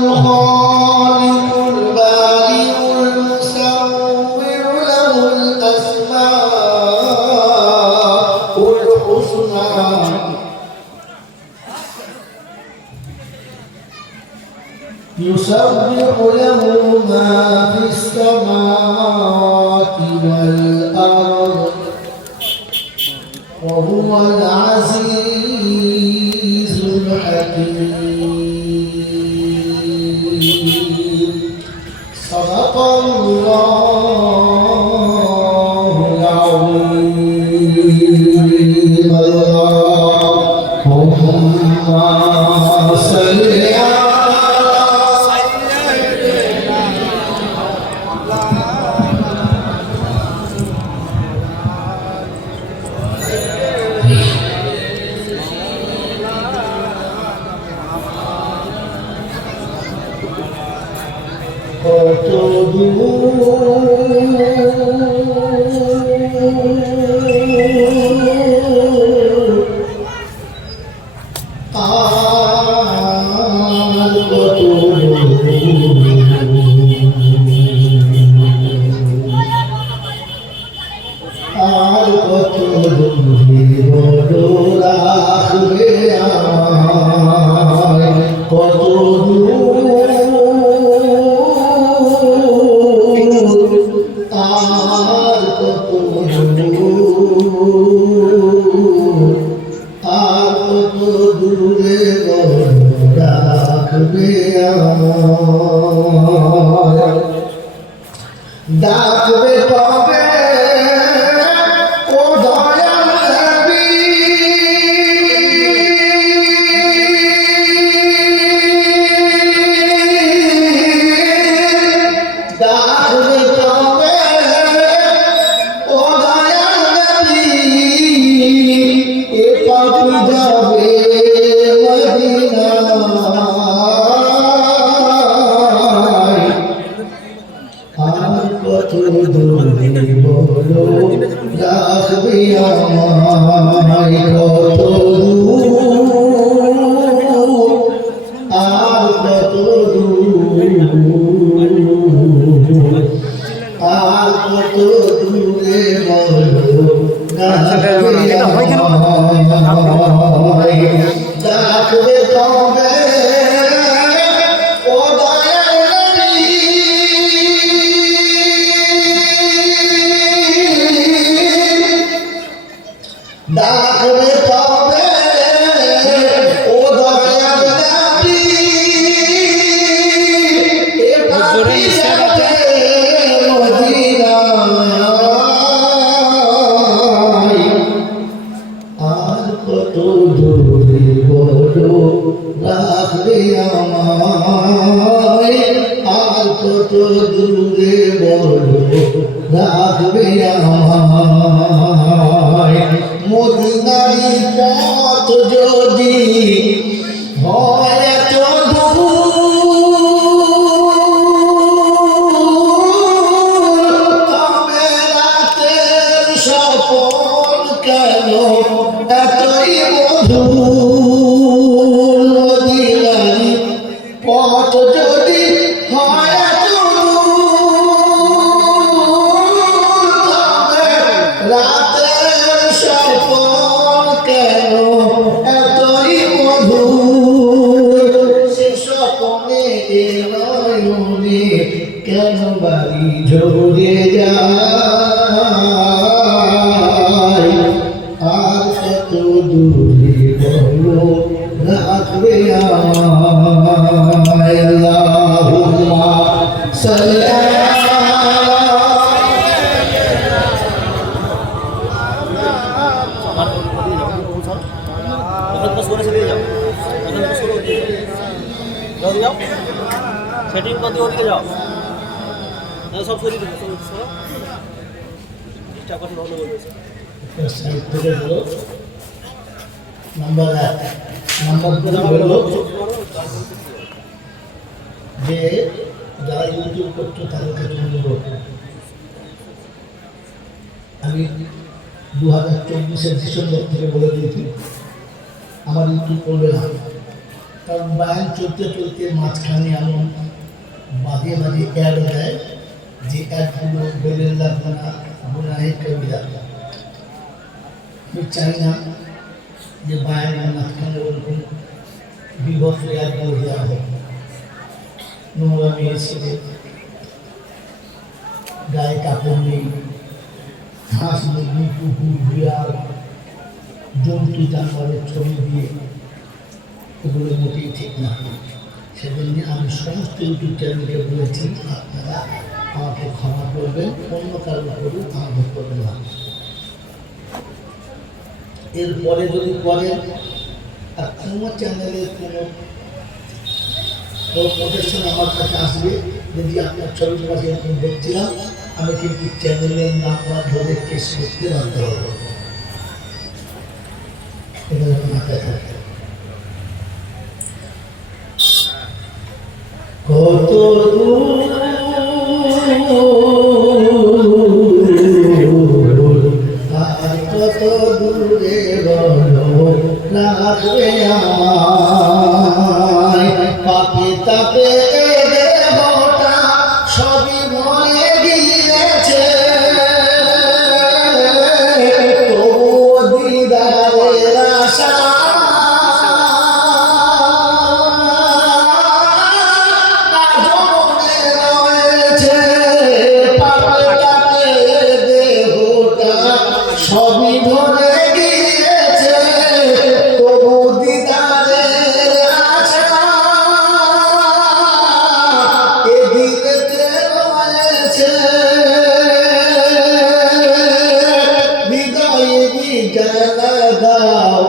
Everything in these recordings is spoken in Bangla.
الخالق البارئ المصور له الأسماء الحسنى يسبح له ما في السماوات والأرض وهو العزيز الحكيم صدق الله العظيم اللهم صل কত আর কত রাখবে কত আর কত দূরে রাখবে ডাকবে পাবে ও দয়াল নবী ডাকবে পাবে ও দয়াল নবী এ পাপি যাবে কত দূরে বলো রাখবে আমায় কত দূর আর কত দূর আর কত দূরে বলো রাখবে আমায় ডাকবে তবে ও দয়াল নবী ডাকবে তবে ও দয়াল নবী এ পাপি যাবে মদিনায় আর কত দূরে বলো রাখবে আমায় আর কত দূরে বলো রাখবে আমায় মদিনারি পথ যদি হয় এত দূর তবে রাতের সফর কেন এতই মধুর মদিনারি পথ যদি হয় এত রাতের সফর কেন এতই মধুর সে স্বপ্নে নয়নে কেন বাড়ি ঝরে যায় আর কত দূরে বলো রাখবে আমায় আল্লাহুম্মা সাল্লি सेटिंग कर दियो ओदिके जाओ सब सरी दो स्टार्ट कर लो সাইড থেকে বলো নাম্বার 1 নাম্বার 2 বলো যে যারা ইউটিউব করছো তাদেরকে বলবো আমি 2024 ডিসেম্বর থেকে বলে দিয়েছি আমার ইউটিউব করবে না কারণ বায়ান চলতে চলতে মাঝখানে এমন বাদে বাদে অ্যাড দেয় যে অ্যাডগুলো বেলেল্লা গোনা গুনাহে কবিরা। আমি চাই না যে বায়ানের মাঝখানে ওরকম বিভৎস অ্যাডগুলো দেওয়া হোক। নোংরা মেয়ে ছেলে, গায়ে কাপড় নেই, হাঁস মুরগি কুকুর বিড়াল জন্তু জানোয়ারের ছবি দিয়ে এগুলো মোটেই ঠিক না। সেজন্য আমি সমস্ত ইউটিউব চ্যানেলকে বলেছি আপনারা আমাকে ক্ষমা করবেন, অন্য কারণ করুন, আমাকে করবেন না। এরপরে যদি করেন আর কোনো চ্যানেলের কোনো প্রোটেকশন আমার কাছে আসবে, যদি আপনার ছবির পাশে আমি দেখছিলাম, আমি কিন্তু চ্যানেলের নাম্বার ধরে কেস করতে বাধ্য হব। এটা মাথায় থাকে। কত আর কত দূরে লাগবে পাপে তাপে দেহটা সবই মরে গিয়েছে, তবুও দিদারের আশা সবই ধরে গিয়েছে, তবু দিদারের আশা এদিকে রয়েছে। হৃদয়ে বিজানা দাও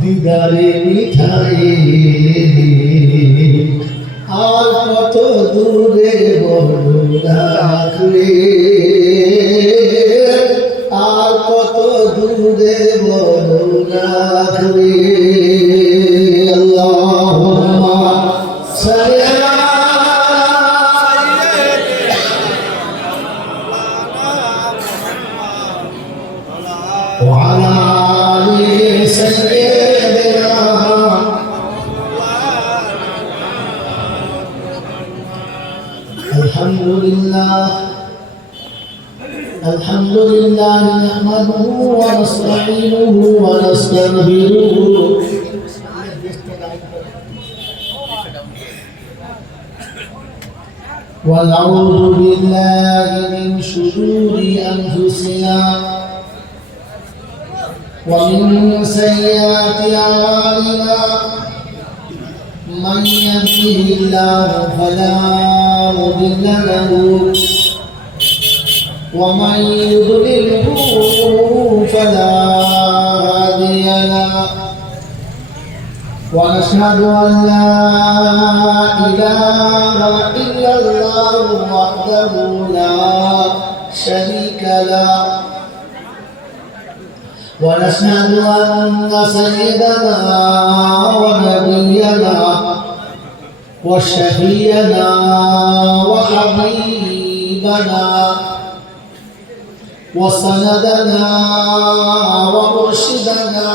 দিদারে মিঠাই, আর কত দূরে বড় রাখবে, আর কত দূরে বড় রাখবে। আল্লাহুম্মা সাল্লি আলা ওয়া আলা আলি সাইয়্যিদিনা। আলহামদুলিল্লাহ الحمد لله نحمده ونستعينه ونستغفره ونعوذ بالله من شرور أنفسنا ومن سيئات أعمالنا، من يهده الله فلا مضل له ومن يضلله فلا هادي له، ونشهد أن لا إله إلا الله وحده لا شريك له، ونشهد أن سيدنا ونبينا وشفيعنا وحبيبنا وسندنا ومرشدنا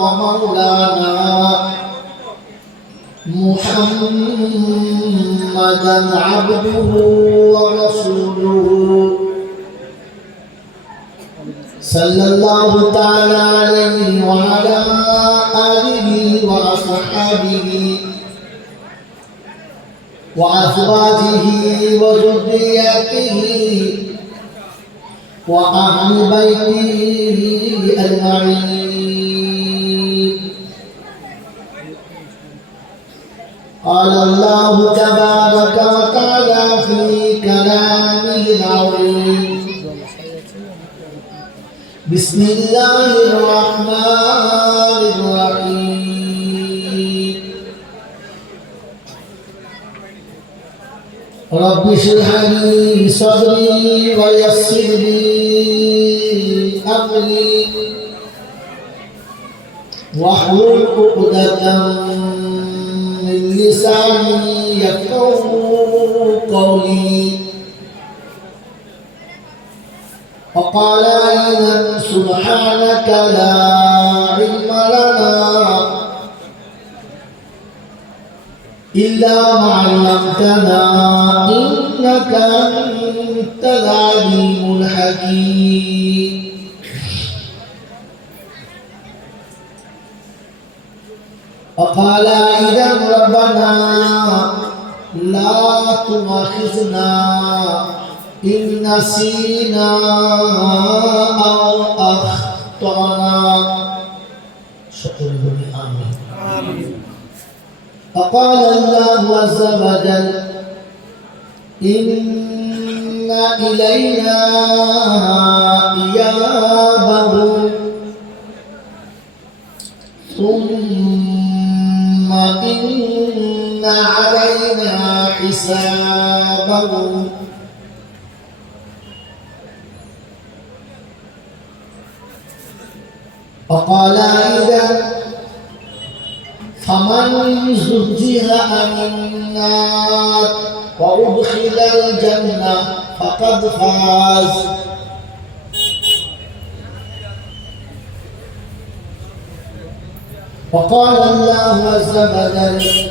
ومولانا محمدا عبده ورسوله صلى الله تعالى عليه وعلى آله وأصحابه وأزواجه وذريته وأهل بيته أجمعين. قال الله تبارك وتعالى في كلامه العظيم: بسم الله الرحمن الرحيم. رب اشرح لي صدري ويسر لي أمري واحلل عقدة من لساني يفقهوا قولي. وقال أيضا: سبحانك لا علم لنا إلا ما علمتنا إنك أنت العليم الحكيم وقال أيضا ربنا لا تؤاخذنا إن نسينا أو أخطأنا شكرا آمين وقال الله عز وجل إن إلينا إيابهم ثم إن علينا حسابهم وقال أيضا فمن زحزح عن النار وأدخل الجنة فقد فاز وقال الله عز وجل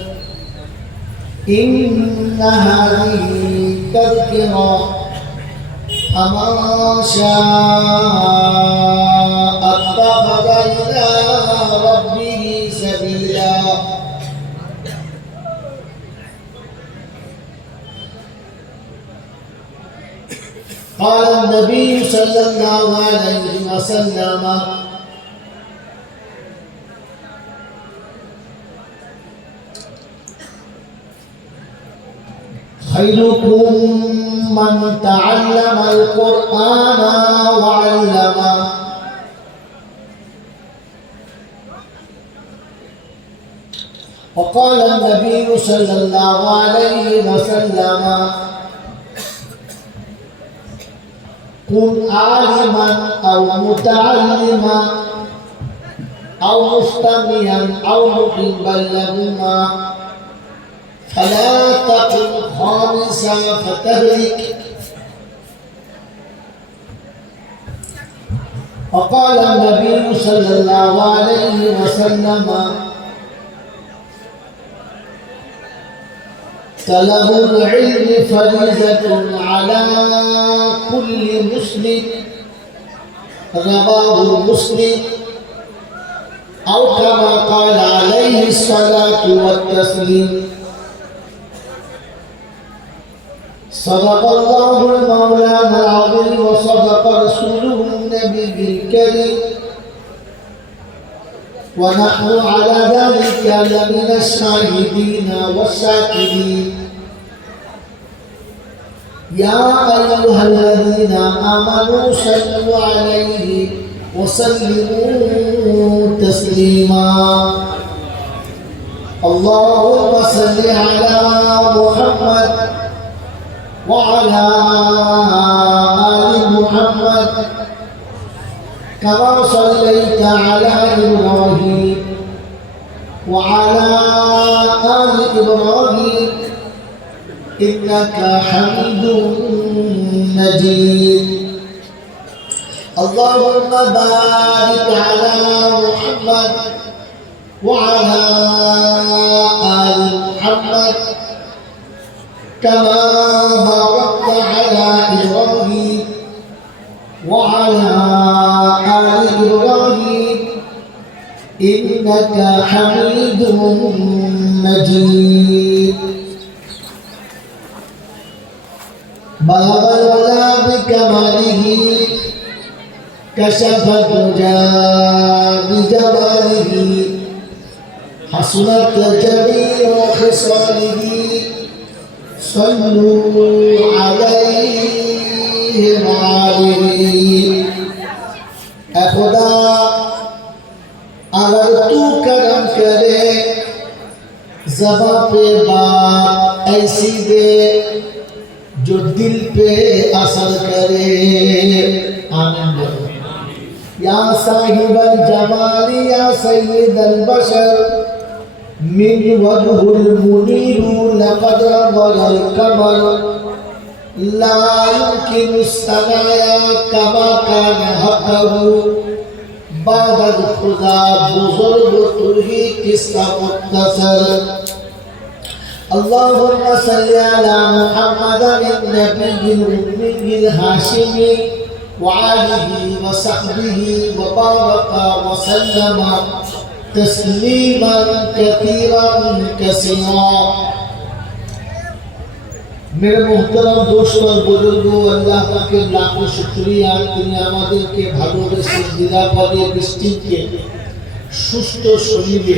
إن هذه تذكرة فمن شاء اتخذ إلى ربه سبيلا قال النبي صلى الله عليه وسلم خيركم من تعلم القرآن وعلمه وقال النبي صلى الله عليه وسلم كن عالما أو متعلما أو مستمعا أو محبا لهما فلا تكن خامسا فتهلك وقال النبي صلى الله عليه وسلم طلب العلم فريضة على كل مسلم رواه مسلم أو كما قال عليه الصلاة والتسليم صدق الله المولانا العظيم وصدق رسوله النبي الكريم ونحن على ذلك لمن الشاهدين والشاكرين يا أيها الذين آمنوا صلوا عليه وسلموا تسليما اللهم صل على محمد وعلى آل محمد كما صليت على إبراهيم وعلى آل إبراهيم إنك حميد مجيد اللهم بارك على محمد وعلى آل محمد كما باركت على إبراهيم وعلى آل إبراهيم إنك حميد مجيد بلغ العلا بكماله كشف الدجى بجماله حسنت جميع خصاله صلوا عليه وعليه खुदा अगर तू करम करे ज़बां पे बात ऐसी दे जो दिल पे असर करे आमीन या साहिबल जमाल या सय्यदल बशर मिन वजहुल मुनीर लक़द वल कमर ला युमकिनु सनाया कमा कान हक़हु बादल खुदा बुजुर्ग तुही किस्सा मुख्तसर اللهم صل على محمد النبي الأمي الهاشمي وآله وصحبه وبارك وسلم تسليما كثيرا كثيرا मेरे मोहतरम दोस्त और बुजुर्गों, अल्लाह के लाखों शुक्रिया তিনি আমাদেরকে ভালোবেসে নিরাপদে বৃষ্টিকে সুস্থ শরীরে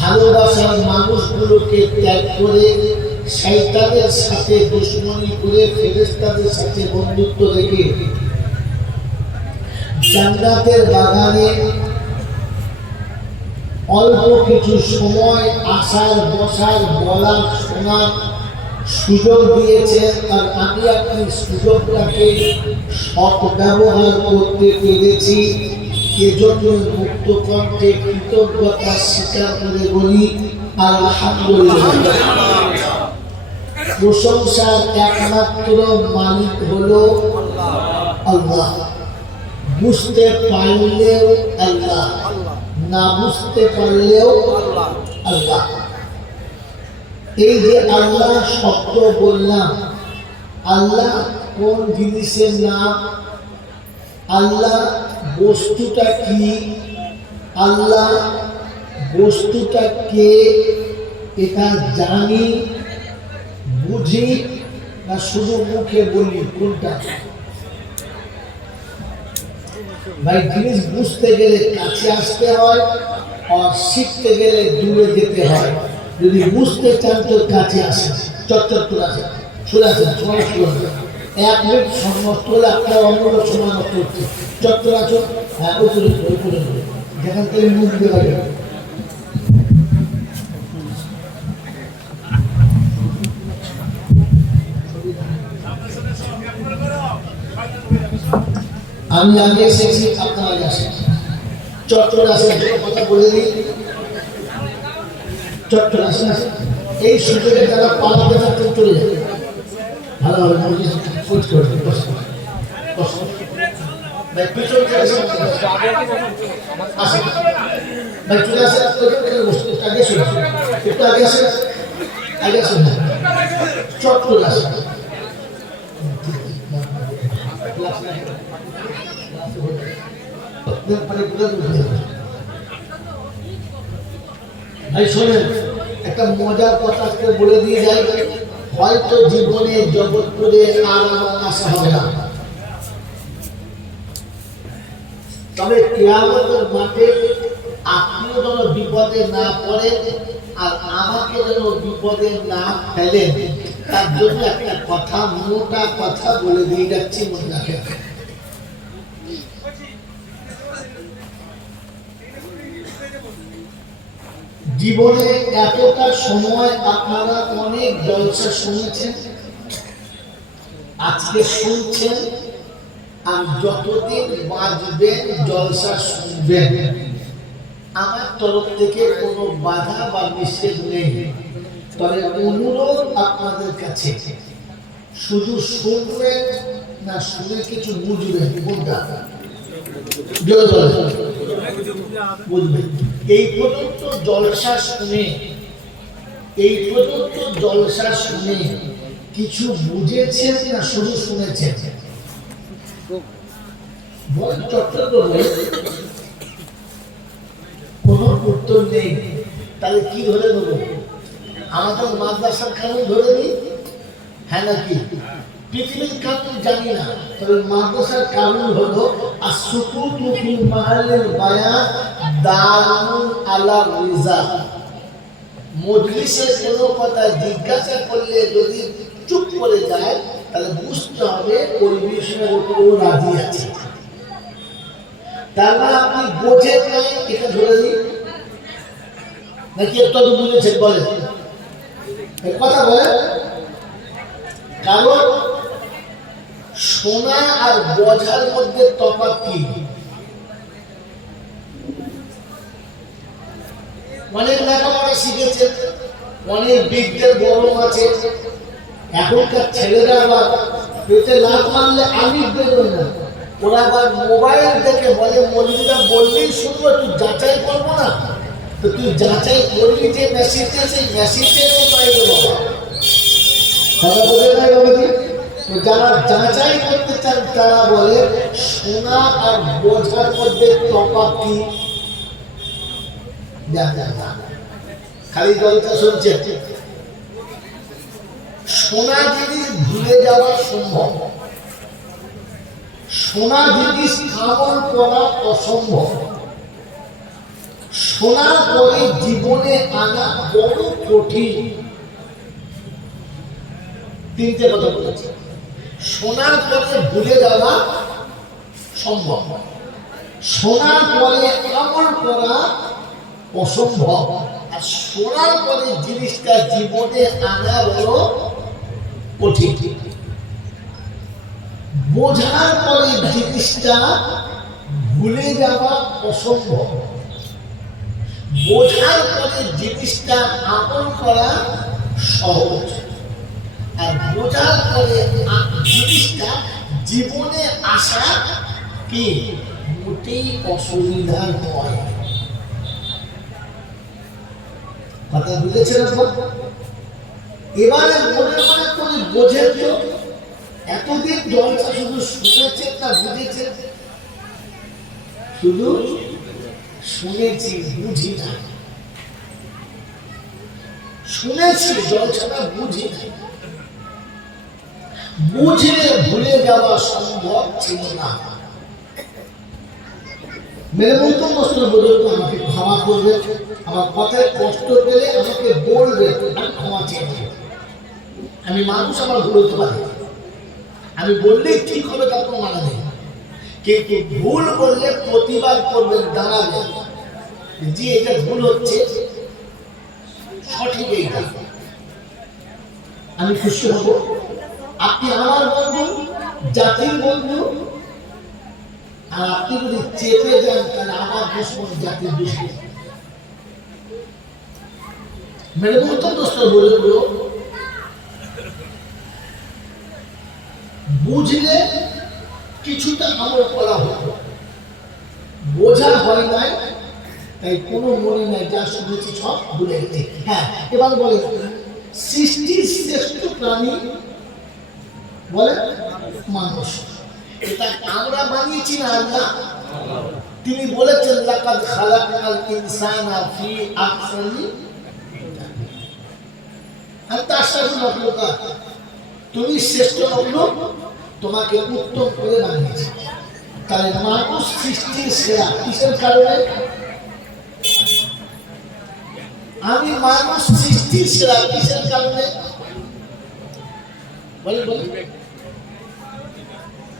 ভালোবাসার মানুষগুলোকে ত্যাগ করে শয়তানের সাথে দুশ্মনী করে ফেরেশতাদের সাথে বন্ধুত্ব রেখে জান্নাতের বাগানে অল্প কিছু সময় আসার বসার বলার শোনার সুযোগ দিয়েছেন। আর আমি আপনি সুযোগটাকে সৎ ব্যবহার করতে পেরেছি, এজন্য মুক্ত কণ্ঠে কৃতজ্ঞতা স্বীকার করে বলি আলহামদুলিল্লাহ। প্রশংসার একমাত্র মালিক হলো আল্লাহ। বুঝতে পারলেও আল্লাহ, না বুঝতে পারলেও আল্লাহ। এই যে আল্লাহ শব্দ বললাম, আল্লাহ কোন জিনিসের নাম, আল্লাহ বস্তুটা কি, আল্লাহ বস্তুটা কে, এটা জানি বুঝি না শুধু মুখে বলি, কোনটা? ভাই জিনিস বুঝতে গেলে কাছে আসতে হয়, আর শিখতে গেলে দূরে যেতে হয়। যদি বুঝতে চান তো কাছে আসেন, চটচট করে আসেন, চলে আসেন, সময় শুরু 1 মিনিট নষ্ট হলে আপনার অমূল্য সময় নষ্ট হচ্ছে। চটচট আসুন, হ্যাঁ উপরে উপরে যেখান থেকে মুখ দেওয়া যাবে। আমি আগে এসেছি, আপনারা আগে আসেন, চটচট আসেন, কথা বলে দিই, চটচট আসেন। এই সুযোগে যারা পালাতে থাকতেন চলে যাবে, ভালোভাবে মজলিস খোঁজ করে ভাই পিছন থেকে আসেন, ভাই চলে আসেন, আগে শুনে একটু আগে আসেন, আগে আসেন, চটচট আসেন। ভাই শোনেন, একটা মজার কথা আজকে বলে দিয়ে যাই। হয়তো জীবনে জগৎপুরে আর আসা হবে না, তবে কিয়ামতের মাঠে আপনিও যেন বিপদে না পড়েন আর আমাকে যেন বিপদে না ফেলেন, তার জন্য একটা কথা, মোটা কথা বলে দিয়ে যাচ্ছি, মনে রাখেন। জীবনে এতটা সময় আপনারা অনেক জলসা শুনেছেন, আজকে শুনছেন, আর যতদিন বাঁচবেন জলসা শুনবেন। আমার তরফ থেকে কোনো বাধা বা নিষেধ নেই, তবে অনুরোধ আপনাদের কাছে, শুধু শুনবেন না, শুনে কিছু বুঝবেন, কোনটা বুঝবেন। এই পর্যন্ত জলসা শুনে, এই পর্যন্ত জলসা শুনে কিছু বুঝেছেন না শুধু শুনেছেন? বল চটচট করে, কোনো উত্তর নেই। তাহলে কি ধরে নেব? আমাদের মাদ্রাসার কানুন ধরে নিই, হ্যাঁ নাকি? পৃথিবীর কানুন জানি না, তবে মাদ্রাসার কানুন হলো আসুকুতু ফি মাহাল্লিল বায়ান দালুন আলা রিজা। মজলিসে কোনো কথা জিজ্ঞাসা করলে যদি চুপ করে যায়, তাহলে বুঝতে হবে ওই বিষয়ের উপর ও রাজি আছে। তার মানে আপনি বোঝেন নাই, এটা ধরে দিই নাকি একটু বুঝেছেন? বলেন কথা বলেন। কারণ শোনা আর বোঝার মধ্যে তফাৎ কি? অনেক লেখাপড়া শিখেছে, অনেক বিদ্যের গরম আছে, এখনকার ছেলেরা আবার পেটে লাত মারলে আমি বেরোয় না, ওরা আবার মোবাইল দেখে বলে মৌলবীরা বললেই শুনবো, একটু যাচাই করবো না, তো তুই যাচাই করবি যে মেশিনটা, সেই মেশিনটাও পাইবে বাবা। তারা বোঝে না বাবাজি? তো যারা যাচাই করতে চান তারা বলে সোনা আর বোঝার মধ্যে তফাৎ কি? খালি গল্পটা শুনছে। সোনা জিনিস ভুলে যাওয়া সম্ভব, সোনা জিনিস স্থাপন করা অসম্ভব, সোনা পরে জীবনে আনা বড় কঠিন। তিনটে কথা বলেছে। সোনার পরে ভুলে যাওয়া সম্ভব, সোনার পরে আমল করা অসম্ভব, আর সোনার পরে জিনিসটা জীবনে আনা বড় কঠিন। বোঝার পরে জিনিসটা ভুলে যাওয়া অসম্ভব, বোঝার পরে জিনিসটা আমল করা সহজ, আর বোঝার পরে জিনিসটা জীবনে আসা কি মোটেই অসুবিধা নয়। কথা বুঝেছেন? এবারে মনে মনে করে বোঝেন তো, এতদিন জলসা শুধু শুনেছেন না বুঝেছেন? শুধু শুনেছি, বুঝি না। শুনেছি, জলসাটা বুঝি না। বুঝলে ভুলে যাওয়া সম্ভব ছিল না। মেরে বলতো কষ্ট বলুন, আমাকে ক্ষমা করবে, আমার কথায় কষ্ট পেলে আমাকে বলবে, আমি ক্ষমা চেয়ে নেব। আমি মানুষ, আমার ভুল হতে পারে, আমি বললেই ঠিক হবে তার কোনো মানে নেই। কিন্তু ভুল বললে প্রতিবাদ করবেন, দাঁড়াবেন যে এটা ভুল হচ্ছে, সঠিক এইটা, আমি খুশি হব। আপনি আমার বন্ধু, জাতির বন্ধু, আর আপনি যদি চেপে যান তাহলে আমার দুশ্মন, জাতির দুশ্মন। মেরে বলতো দোস্ত বলল, বুঝলে কিছুটা আমল করা হতো, বোঝা হয় নাই, তাই কোনো মনে নাই, যা শুনেছি সব ভুলে গেছে। হ্যাঁ, এবার বলে সৃষ্টির শ্রেষ্ঠ প্রাণী বলে মানুষ। এটা আমরা বানিয়েছি না আল্লাহ? তিনি বলেছেন লাকাদ খালাকনাল ইনসানা ফি আহসানি আনতা আশরাফুল মাখলুকাত। তুমি শ্রেষ্ঠ মাখলুক, তোমাকে উত্তম করে বানিয়েছি। তাহলে মানুষ সৃষ্টির সেরা কিসের কারণে? আমি মানুষ সৃষ্টির সেরা কিসের কারণে? বলে বলে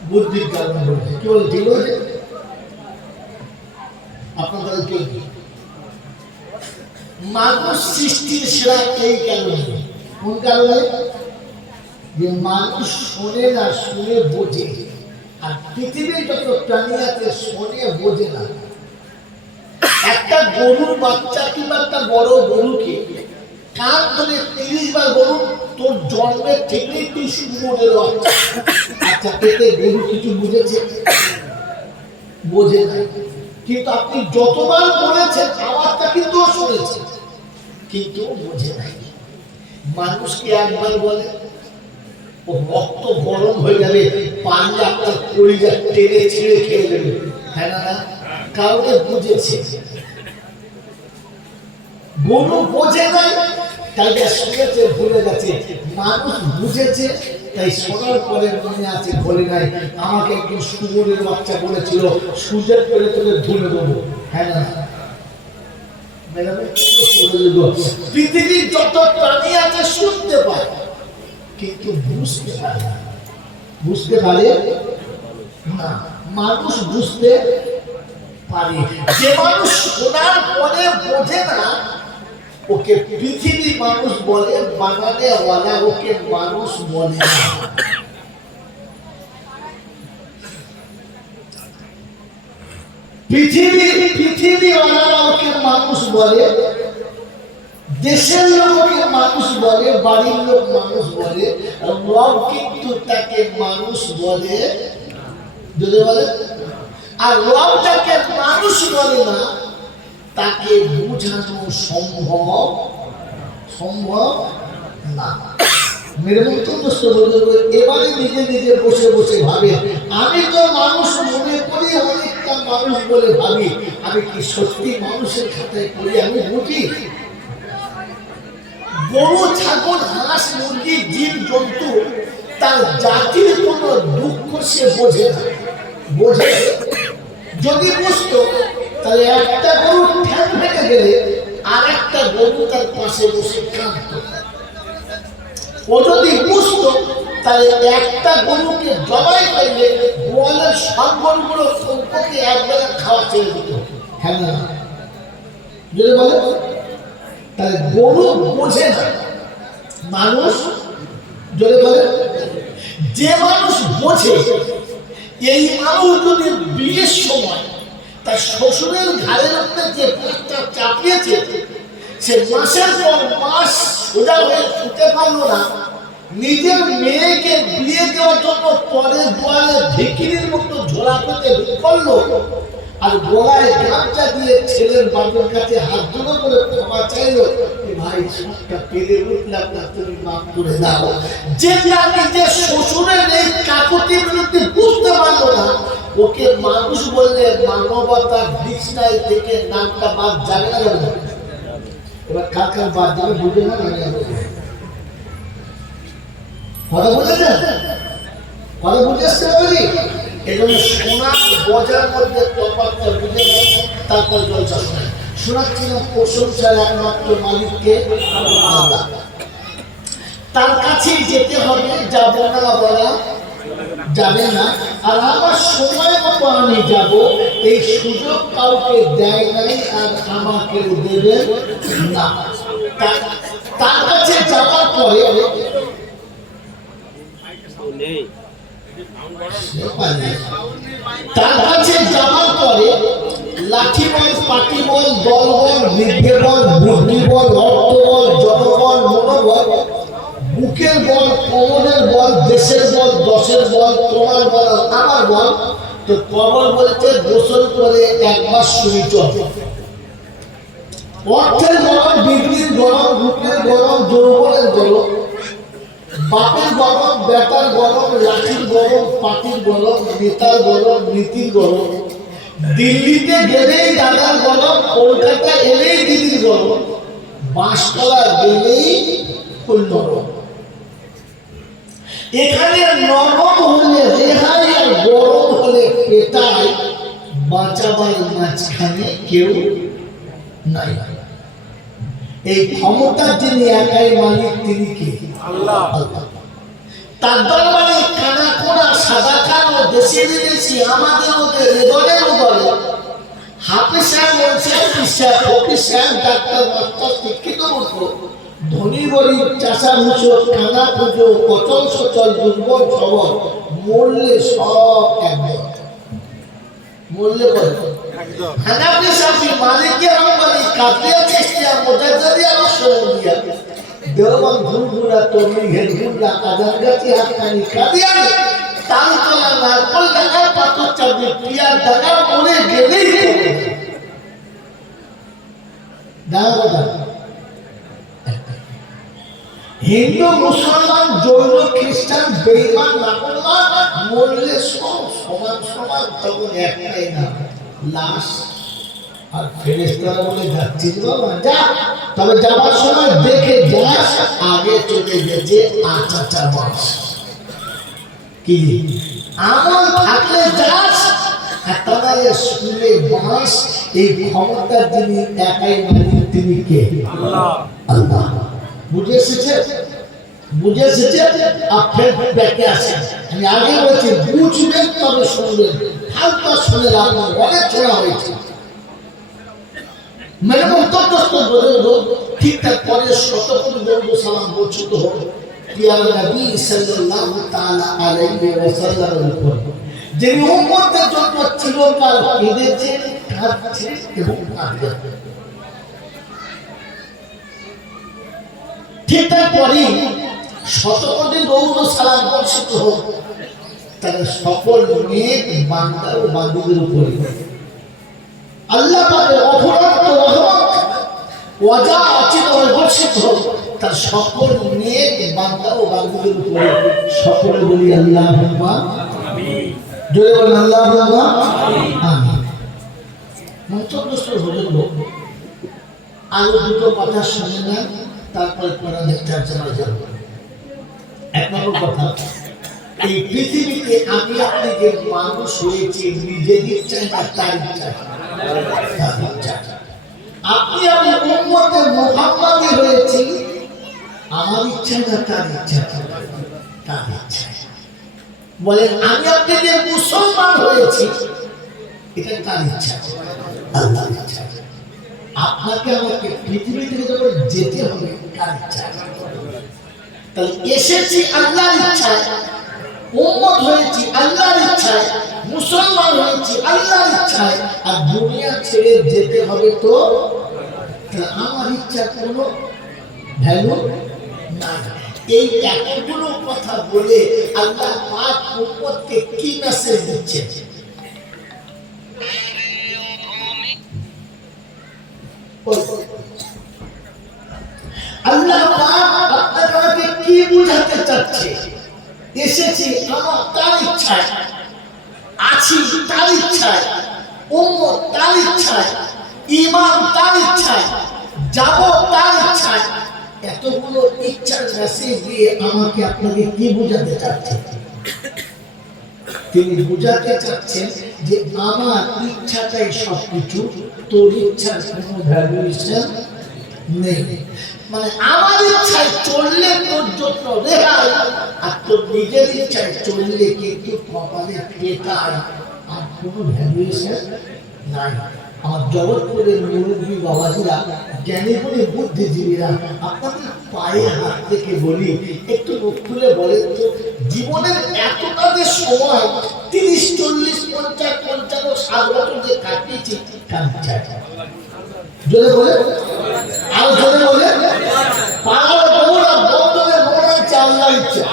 বুদ্ধির কারণে বলছে। কি বলে? ঠিক বলছে? আপনাদের কেউ মানুষ সৃষ্টির সেরা এই কারণে। কোন কারণে? যে মানুষ শোনে না, শুনে বোঝে। আর পৃথিবীর যত প্রাণী আছে শোনে বোঝে না। একটা গরুর বাচ্চা কিংবা একটা বড় গরুকে কান ধরে 30 বার বলুন, তোর জন্মের থেকেই তুই শুনে বাচ্চা। আচ্ছা, এতে গরু কিছু বুঝেছে? বোঝে না। কিন্তু আপনি যতবার বলেছেন আওয়াজটা কিন্তু শুনেছে, কিন্তু বোঝে নাই। মানুষকে একবার বলে, ও রক্ত গরম হয়ে যাবে, পানি আপনার কলিজা টেনে ছিঁড়ে খেয়ে দেবে। হ্যাঁ না? কাউকে বুঝেছে। গরু বোঝে নাই, তাই যা শুনেছে ভুলে গেছে। মানুষ বুঝেছে, তাই শোনার পরে মনে আছে, ভুলে নাই। আমাকে একজন শুয়োরের বাচ্চা বলেছিল সূর্যের পেলে তুলে ধুলে দেবো। হ্যাঁ না? পৃথিবীর যত প্রাণী আছে শুনতে পায়, কিন্তু বুঝতে পারে না। বুঝতে পারে না। মানুষ বুঝতে পারে। যে মানুষ শোনার পরে বোঝে না, ওকে পৃথিবী মানুষ বলে, বানানে ওয়ালা ওকে মানুষ বলে না। পৃথিবী ওয়ালা ওকে মানুষ বলে, দেশের লোক ওকে মানুষ বলে, বাড়ির লোক মানুষ বলে, রব কিন্তু তাকে মানুষ বলে, যদি বলে। আর রব যাকে মানুষ বলে না, তাকে বোঝানো সম্ভব সম্ভব না। মেরে মধ্যস্থ এবারে নিজে নিজে বসে বসে ভাবে, আমি তো মানুষ মনে করি, অনেকটা মানুষ বলে ভাবি, আমি কি সত্যি মানুষের খাতায় করি আমি বুঝি? গরু, ছাগল, হাঁস, মুরগি, জীব জন্তু তার জাতির কোনো দুঃখ সে বোঝে না। বোঝে যদি বুঝতো তাহলে একটা গরু ঠ্যাং ভেঙে গেলে আর একটা গরু তার পাশে বসে কাঁদত। ও যদি বুঝতো তাহলে একটা গরুকে জবাই করলে গোয়ালের সব গরুগুলো কমপক্ষে একবেলা খাওয়া ছেড়ে দিত। হ্যাঁ না যদি বলে তাহলে গরু বোঝে না, মানুষ যদি বলে যে মানুষ বোঝে, এই মানুষ যদি বিয়ের সময় তার শ্বশুরের ঘাড়ের উপরে যে পাঁচটা চাপিয়েছে, সে মাসের পর মাস সোজা হয়ে শুতে পারলো না, নিজের মেয়েকে বিয়ে দেওয়ার জন্য পরের দোয়ারে ভিখিরির মতো ঝোলা পেতে করলো, আর গলায় গামছা দিয়ে ছেলের বাবার কাছে হাত জোড়ো করে ক্ষমা চাইলো, ভাই সবটা পেরে উঠলাম না, তুমি মাফ করে দাও। যে নিজের শ্বশুরের এই কাকুতির বিরুদ্ধে বুঝতে পারলো না, ওকে মানুষ বললে মানবতার ডিকশনারি থেকে নামটা বাদ যাবে না। যাবে এবার কার কার বাদ যাবে বুঝে না, কথা বুঝেছেন? কথা বুঝে আসতে পারি? এজন্য সোনা গজার মধ্যে তফাৎটা বুঝে নেয়, তারপর জলসা শোনায়। শোনাচ্ছিলাম প্রশংসার একমাত্র মালিককে আল্লাহ, তার কাছেই যেতে হবে, যাবো না বলা যাবে না। আর আমার সময় মতো আমি যাব, এই সুযোগ কাউকে দেয় নাই আর আমাকেও দেবে না। তার কাছে যাওয়ার পরে তার কাছে যাওয়ার পরে লাঠি বল, পাটি বল, দল বল, বিদ্যে বল, বুদ্ধি বল, অর্থ বল, জনবল, মনোবল, বুকের বল, কোমরের বল, দেশের বল, দশের বল, তোমার বল, আমার বল। তো কবর বলতে গোসল করে একবার শুনি চল। অর্থের গরম, বিদ্যুৎ গরম, বুকের গরম, যৌবনের গরম, বাপের গরম, বেটার গরম, লাঠির গরম, পাটির গরম, নেতার গরম, নীতির গরম, দিল্লিতে গেলেই দাদার গরম, কলকাতা এলেই দিদির গরম, বাঁশতলা গেলেই ফুল নরম। এখানে নরম হলে রেহাই আর গরম হলে পেটায়, বাঁচাবার মাঝখানে কেউ নাই। এই ক্ষমতার যিনি একাই মালিক, তিনি কে? আল্লাহ। তার দরবারে কানা কোনা, সাদা কালো, দেশি বিদেশি, আমাদের ওদের হৃদয়ের দলে হাফেজ সাহেব, মুন্সি সাহেব, ফকির সাহেব, ডাক্তার, মাস্টার, শিক্ষিত মূর্খ, ধনী গরিব, চাষা মুচো, কানা পুজো, অচল সচল, দুর্বল সবল, মরলে সব একদম। মরলে বলে হানাফি শাফি মালিকি হাম্বলি কাফিয়া চিশতিয়া মুজাদ্দিদিয়া নকশবন্দিয়া দেওবন্দ ঘুরঘুরা তরুণী ঘেরঘুরা আজানগাছি হাক্কানি কাদিয়ানি তালতলা নারকল ডাঙা পাথর চাপে পিয়ার ডাঙা মরে গেলেই ডাঙা। হিন্দু, মুসলমান, জৈন, খ্রিস্টান, বেঈমান, নাফরমান, মরলে সব সমান সমান, তখন একটাই না, লাশ। আর ফেরেশতারা বলে যাচ্ছিস বাবা যা, তবে যাবার সময় দেখে যাস আগে চলে গেছে আচাচা বাস। কি আমল থাকলে যাস, আর তাহলে শুনে বাস। এই ক্ষমতা যিনি একাই মালিক, তিনি কে? আল্লাহ। আল্লাহ। বুঝে এসেছে? বুঝে এসেছে? আপনার ব্যাকে আসেন। আমি আগে বলছি বুঝবেন তবে শুনবেন, হালকা শুনে রাখবেন, অনেক শোনা হয়েছে। মেরে মন্তব্যস্থ ঠিক তারপরে শতকোটি দরুদ সালাম বর্ষিত হোক পিয়ারা নবী সাল্লাল্লাহু তাআলা আলাইহি ওয়াসাল্লামের উপর, যিনি উম্মতের জন্য চিরকাল কেঁদেছেন, কাঁদছেন এবং কাঁদবেন। ঠিক তারপরে শতকোটি দরুদ সালাম বর্ষিত হোক তার সকল নেক বান্দা ও বান্দীদের উপরে। আল্লাহ পাকের অফুরন্ত অজা অচিত অবস্থিত তার সকল নেক বান্দা ও বান্দীদের উপরে সকলে বলি আল্লাহুম্মা আমিন। জোরে বলেন আল্লাহুম্মা আমিন। মন্ত্রগ্রস্ত হলো আরো দুটো কথা শুনে নেন, তারপরে কোরআনের তর্জমা যাব। এক নম্বর কথা, এই পৃথিবীতে আমি আপনি যে মানুষ হয়েছি নিজের ইচ্ছায় না তার ইচ্ছা। আপনি আমি উম্মতে মুহাম্মাদি হয়েছি আমার ইচ্ছা না তার ইচ্ছা, তার ইচ্ছা। বলেন আমি আপনি যে মুসলমান হয়েছি এটা তার ইচ্ছা, আল্লাহর ইচ্ছা। আপনাকে আমাকে পৃথিবী থেকে যখন যেতে হবে কার ইচ্ছা? তাহলে এসেছি আল্লাহর ইচ্ছায়, উম্মত হয়েছি আল্লাহর ইচ্ছায়, মুসলমান হয়েছি আল্লাহর ইচ্ছায়, আর দুনিয়া ছেড়ে যেতে হবে তো আমার ইচ্ছার কোনো ভ্যালু নাই। এই এতগুলো কথা বলে আল্লাহ পাক উম্মতকে কি মেসেজ দিচ্ছে? আল্লাহ পাক আপনাকে কি বুঝাতে চাচ্ছে? এসেছি আমার তার ইচ্ছায়, আছি তার ইচ্ছায়, উম্মত তার ইচ্ছায়, ঈমান তার ইচ্ছায়, যাব তার ইচ্ছায়। এতগুলো ইচ্ছার মেসেজ দিয়ে আমাকে আপনাকে কি বুঝাতে চাচ্ছেন? তিনি বুঝাতে চাচ্ছেন যে আমার ইচ্ছাটাই সবকিছু, তোর ইচ্ছার কোনো ভ্যালুয়েশন নেই। মানে আমার ইচ্ছায় চললে তোর জন্য রেহাই, আর তোর নিজের ইচ্ছায় চললে কিন্তু কপালে পেটাই, আর কোনো ভ্যালুয়েশন নাই। আমার জগৎপুরের মুরব্বী বাবাজিরা, জ্ঞানী গুণী বুদ্ধিজীবীরা, আপনাদের পায়ে হাত থেকে বলি, একটু মুখ খুলে বলেন তো, জীবনের এতটা যে সময় 30, 40, 50, 55, 60 বছর যে কাটিয়েছি কার ইচ্ছায়? জোরে বলে, আর জোরে বলে, পাড়ার বউরা বন্ধনে মনে আল্লাহর ইচ্ছা।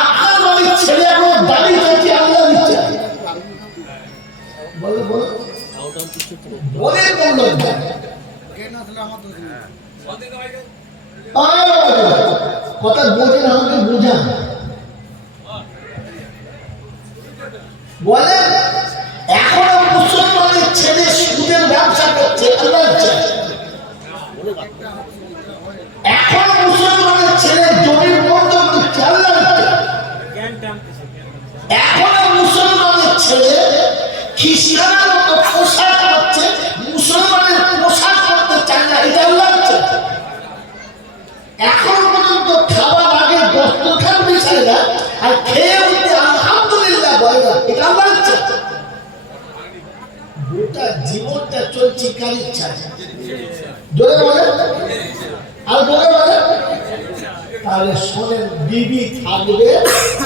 আপনার বাড়ির ছেলে এখন দাঁড়িয়ে থেকে আল্লাহর ইচ্ছা। বলে বলে বলে বলল কথা বোঝেন, আমাকে বোঝান। বলে এখনো মুসলমানের ছেলে সুদের ব্যবসা করছে আল্লাহর ইচ্ছা। এখনো মুসলমানের ছেলে জমির বন্ধক দিচ্ছে আল্লাহর ইচ্ছা। এখনো মুসলমানের ছেলে খ্রিস্টানের মতো পোশাক করছে, মুসলমানের পোশাক করতে চায় না, এটা আল্লাহর ইচ্ছা। এখন পর্যন্ত খাবার আগে দস্তরখান বিছায় না, আর খেয়ে উঠতে আলহামদুলিল্লাহ বলে না, এটা আল্লাহর ইচ্ছা। গোটা জীবনটা চলছে কার ইচ্ছা? জোরে বলে, আর জোরে বলে। তাহলে শোনেন, বিবি থাকবে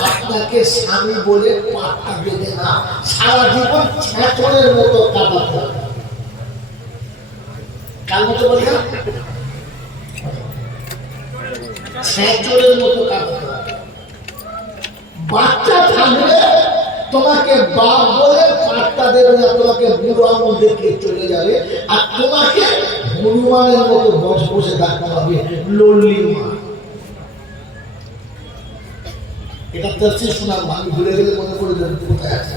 আপনাকে স্বামী বলে পাত্তা দেবে না, সারা জীবন ছেঁচড়ের মতো কাটাতে হবে। কার মতো বলে? ছেঁচড়ের মতো কাটাতে হবে। বাচ্চা থাকবে তোমাকে বাপ বলে পাত্তা দেবে না, তোমাকে বুড়ো আঙুল দেখে চলে যাবে, আর তোমাকে হনুমানের মতো বসে বসে থাকতে হবে, লল্লি মা। এটা তাফসীর শোনার আমি ভুলে গেলে মনে করে দেন কোথায় আছে।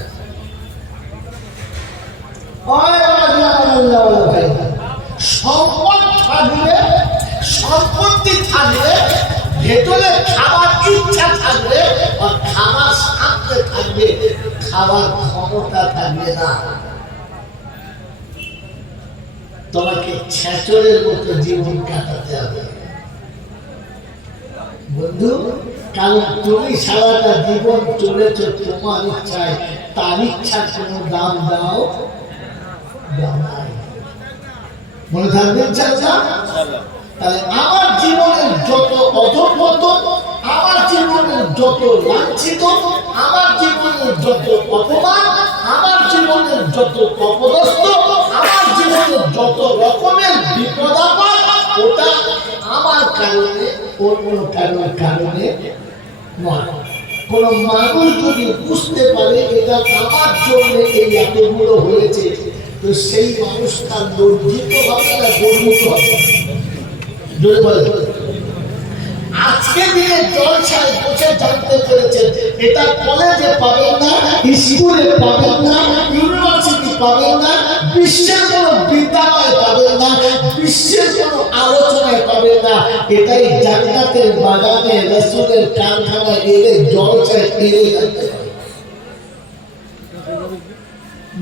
সম্পদ থাকবে, সম্পত্তি থাকবে, ভেতরে খাবার ইচ্ছা থাকবে, আর খাবার সামনে থাকবে, খাবার ক্ষমতা থাকবে না। তোমাকে ছেঁচড়ের মতো জীবন কাটাতে হবে বন্ধু। কারণ তুমি সারাটা জীবন চলেছ তোমার ইচ্ছায়, তার ইচ্ছার কোনো দাম দাও নাই। মনে থাকবে ইনশাআল্লাহ। তাহলে আমার জীবনের যত অধঃপতন, আমার জীবনের যত লাঞ্ছিত, আমার জীবনের যত অপমান, আমার জীবনের যত অপদস্থ, আমার জীবনের যত রকমের বিপদ আপদ, ওটা আমার কারণে, অন্য কারোর কারণে নয়। কোন মানুষ যদি বুঝতে পারে এটা আমার জন্য এই এতগুলো হয়েছে, তো সেই মানুষটা লজ্জিত হবে না গর্বিত হবে? যদি বলে আজকে দিনে জলসায় বসে জানতে পেরেছেন, এটা কলেজে পাবেন না, স্কুলে পাবেন না, ইউনিভার্সিটি পাবেন না, বিশ্বের কোন বিদ্যালয়ে পাবেন না, বিশ্বের কোন আলোচনায় পাবেন না। এটাই জান্নাতের বাগানে রাসূলের কারখানায় এলে জলসায় এলে জানতে পারবেন।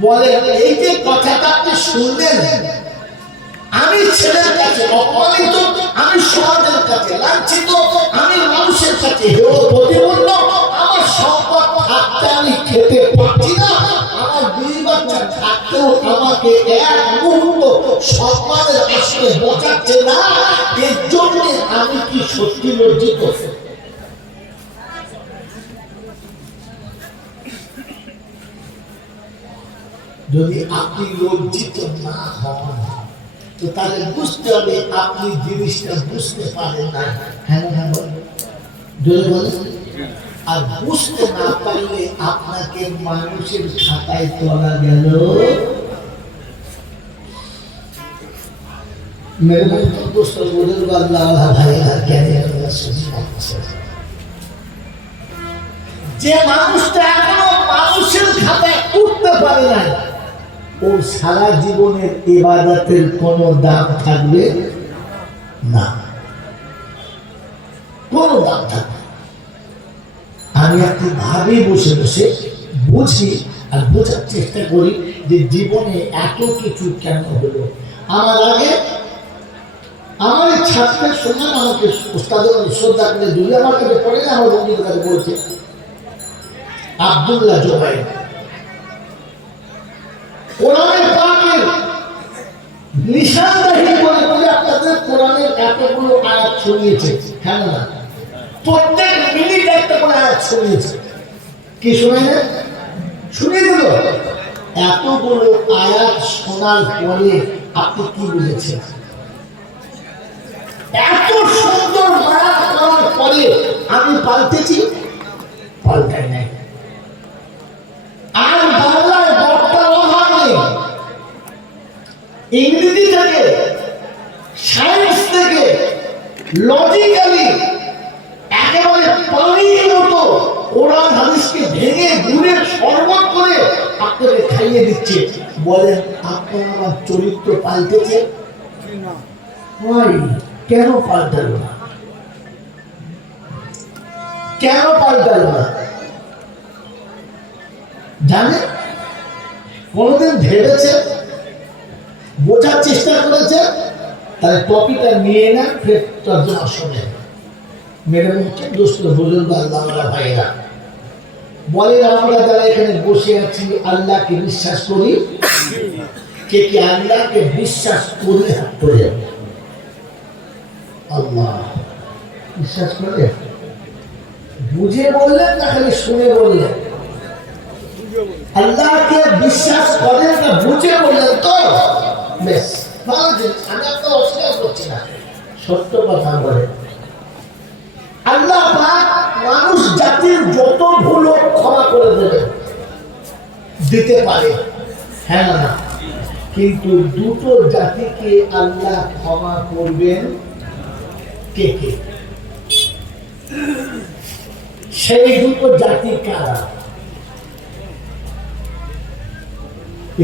বলে এই যে কথাটা আপনি শুনলেন, আমি ছেলের কাছে অপমানিত, আমি সমাজের কাছে লাঞ্ছিত, আমি মানুষের কাছে হেয় প্রতিপন্ন, আমার সম্পদ থাকতে আমি খেতে পাচ্ছি না, আমার দুই বাচ্চা থাকতেও আমাকে এক মুহূর্ত সম্মানের আসনে বসাচ্ছে না, এর জন্য আমি কি সত্যি লজ্জিত? যদি আপনি লজ্জিত না হন তো তাহলে বুঝতে হবে আপনি জিনিসটা বুঝতে পারেন না। হ্যাঁ না বলেন। আর বুঝতে না পারলে আপনাকে মানুষের খাতায় তোলা গেল। মেরে তো দোস্ত বলেন আল্লাহ ভাইয়া কেন যে মানুষটা এখনো মানুষের খাতায় উঠতে পারে না, ওর সারা জীবনের ইবাদতের কোনো দাম থাকবে না, কোনো দাম থাকবে। আমি একটু ভাবি বসে বসে বুঝি আর বোঝার চেষ্টা করি যে জীবনে এত কিছু কেন হলো। আমার আগে আমার এই ছাত্রের সঙ্গে আমাকে উস্তাদের শ্রদ্ধা করে যদি আমার কাছে পড়ে না, আমার বন্ধুদের কাছে বলছে আব্দুল্লাহ জোবাই কোরআনের পাকের নিশানদাহি বলে বলে আপনাদের কোরআনের এতগুলো আয়াত শুনিয়েছে। হ্যাঁ না, প্রত্যেক মিনিট একটা করে আয়াত শুনিয়েছে। কি শুনে শুনিয়ে দিল? এতগুলো আয়াত শোনার পরে আপনি কি বুঝেছেন? এত সুন্দর মায়া করার পরে আমি পাল্টেছি? পাল্টাই নাই। আর বাংলায় বক্তার অভাব নেই, ইংরেজি থেকে, সায়েন্স থেকে, লজিক্যালি একেবারে পানির মতো কোরআন হাদিসকে ভেঙে ঘুরে শরবত করে আপনাকে খাইয়ে দিচ্ছে। বলেন আপনার আমার চরিত্র পাল্টেছে? কেন পাল্টালো না? কেন পাল্টালো না জানে? কোনদিন ভেবেছে, বোঝার চেষ্টা করেছে? তাহলে টপিকটা নিয়ে না, ফের তর্জমা শোনে। মেরে মুখে দুষ্ট বুজুর্গ আল্লাহওয়ালা ভাইরা বলেন, আমরা যারা এখানে বসে আছি আল্লাহকে বিশ্বাস করি? কে কে আল্লাহকে বিশ্বাস করি? হাত করে আল্লাহ বিশ্বাস করে? বুঝে বললেন না খালি শুনে বললেন? আল্লাহকে বিশ্বাস করেন না বুঝে বললেন তো? বেশ ভালো জিনিস, আমি আপনার অস্বীকার করছি না, সত্য কথা বলে। আল্লাহ পাক মানুষ জাতির যত ভুল ক্ষমা করে দেবেন, দিতে পারে। হ্যাঁ না, কিন্তু দুটো জাতিকে আল্লাহ ক্ষমা করবেন। কে কে? সেই দুটো জাতি কারা?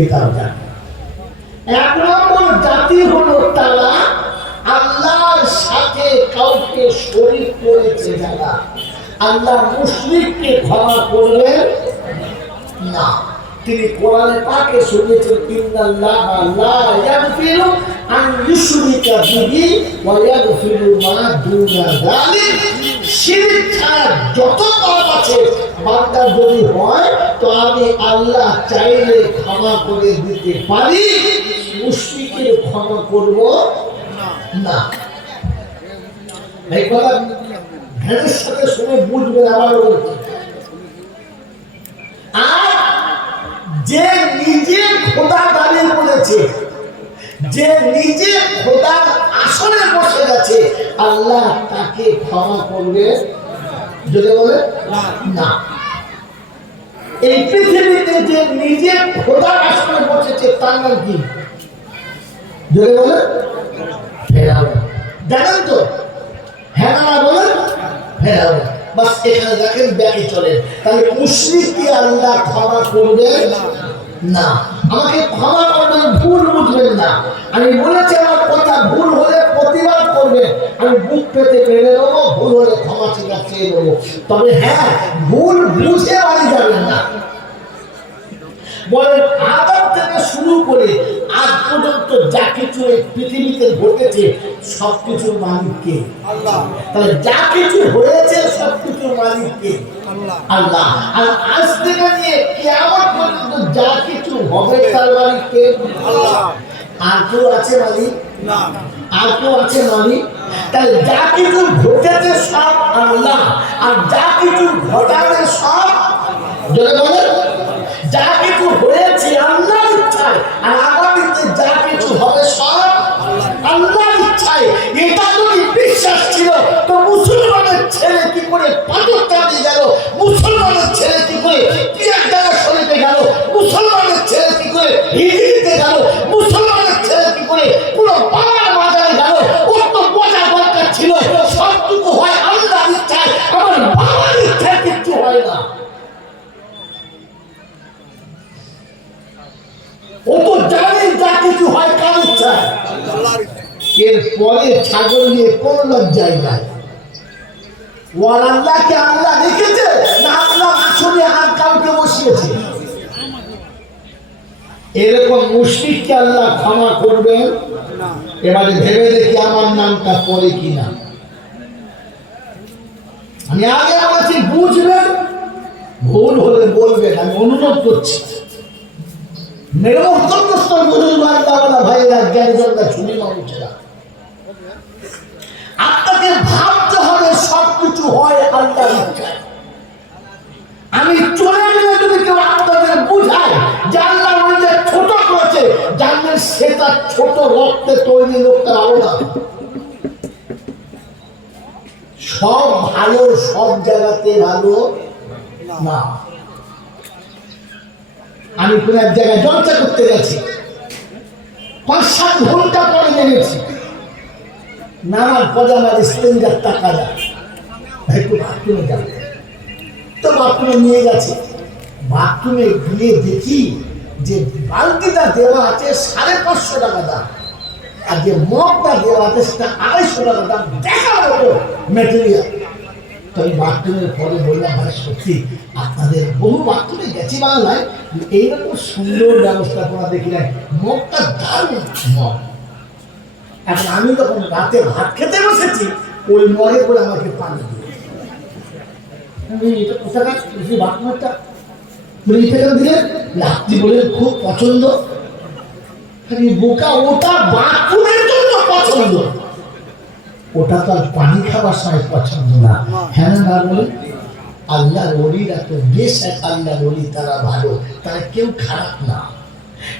এটাও জানে। এক নম্বর জাতি হলো তারা আল্লাহর সাথে কাউকে শরীক করেছে যারা। আল্লাহ মুশরিককে ক্ষমা করবেন না। তিনি কোরআনে পাকে শুনিয়েছেন, ইন্নাল্লাহা লা ইয়াগফিরু আন ইউশরিকা বিহি ওয়া ইয়াগফিরু মা দুনা যালিক। শিরক ছাড়া যত পাপ আছে বান্দা যদি হয় তো আমি আল্লাহ চাইলে ক্ষমা করে দিতে পারি, মুশরিকের ক্ষমা করব না। এই কথা ধ্যানের সাথে শুনে বুঝবেন। আবার বলছি, আর যে নিজে খোদা দাবি করেছে, যে নিজে খোদার আসনে বসে গেছে, আল্লাহ তাকে ক্ষমা করবে যদি বলে না। এই পৃথিবীতে যে নিজে খোদার আসনে বসেছে তার নাম কি? জোরে বলে ফেরাউন। জানেন তো? হ্যাঁ না বলেন ফেরাউন। বাস এখানে দেখেন ব্যাকে চলেন। তাহলে মুশরিককে আল্লাহ ক্ষমা করবেন না। আমাকে ক্ষমা করবেন, ভুল বুঝবেন না। আমি বলেছি আমার কথা ভুল হলে প্রতিবাদ করবেন, আমি বুক পেতে মেনে নেবো, ভুল হলে ক্ষমা স্বীকার চেয়ে নেবো। তবে হ্যাঁ, ভুল বুঝে বাড়ি যাবেন না। বলেন আদম থেকে শুরু করে আজ পর্যন্ত যা কিছু এই পৃথিবীতে ঘটেছে সবকিছুর মালিক কে? আল্লাহ। তাহলে যা কিছু হয়েছে সবকিছুর মালিক কে? আল্লাহ। আর আজ থেকে নিয়ে কিয়ামত পর্যন্ত যা কিছু হবে তার মালিক কে? আল্লাহ। আর কেউ আছে মালিক? না। আর কেউ আছে মালিক? তাহলে যা কিছু ঘটেছে সব আল্লাহ, আর যা কিছু ঘটাবে সব জোরে বলেন যা কিছু হয়েছে আল্লাহর ইচ্ছায়, আর আগামীতে যা কিছু হবে সব আল্লাহর ইচ্ছায়। এটা যদি বিশ্বাস ছিল তো মুসলমানের ছেলে কি করে পাথর চালিয়ে গেল, মুসলমানের ছেলে কি করে পিয়ারডাঙ্গা শরীফে গেল, মুসলমানের ছেলে কি করে হিজড়িতে গেল, মুসলমানের ছেলে কি করে পুরো বাবার বাজারে গেল। ওর তো বোঝা দরকার ছিল সবটুকু হয় আল্লাহর ইচ্ছায়, আমার বাবার ইচ্ছায় কিচ্ছু হয় না। ও তো জানে যা কিছু হয় কার ইচ্ছায়। এরপরে ছাগল নিয়ে কোন লজ্জায় যায়? ও আল্লাহকে আল্লাহ রেখেছে না আল্লাহ আসলে আর কাউকে বসিয়েছে? এরকম মুশরিককে আল্লাহ ক্ষমা করবেন? এবারে ভেবে দেখি আমার নামটা পড়ে কিনা। আমি আগে বলেছি বুঝবেন, ভুল হলে বলবেন, আমি অনুরোধ করছি। মেরে অত্যন্ত ভাইয়েরা জ্ঞানীজনরা ছুটি মানুষেরা, আপনাকে ভাবতে হবে সবকিছু হয় আল্লাহর ইচ্ছায়। আমি চলে গেলে যদি কেউ আপনাদের বুঝায় যে আল্লাহ আমাদের ছোট করেছে, জানবেন সেটা ছোট রক্তে তৈরি লোকটা আলাদা। সব ভালো সব জায়গাতে ভালো না। আমি কোন এক জায়গায় জলসা করতে গেছি, 5-7 ঘন্টা পরে নেমেছি। নানার পরে আমার স্ত্রীর টাকা দেয়, একটু বাথরুমে যাবে, তো বাথরুমে নিয়ে গেছে। বাথরুমে গিয়ে দেখি যে বালতিটা দেওয়া আছে 550 টাকা দাম, আর যে মগটা দেওয়া আছে সেটা 250 টাকা দাম। দেখার মতো মেটেরিয়াল। তো আমি বাথরুমের পরে বললাম, ভাই সত্যি আপনাদের বহু বাথরুমে গেছি বাংলায়, এইরকম সুন্দর ব্যবস্থাপনা দেখি নাই, মগটা দারুণ মগ। এখন আমি যখন রাতে ভাত খেতে বসেছি ওই মগে করে আমাকে পানি দিল। কোথাকার বাথরুমটা দিলে রাত্রি বলে খুব পছন্দ। বোকা, ওটা বাথরুমের জন্য পছন্দ, ওটা তার পানি খাবার সময় পছন্দ না। হ্যাঁ না বলে আল্লাহর ওলিরা তো বেশ এক আল্লাহর ওলি, তারা ভালো, তারা কেউ খারাপ না।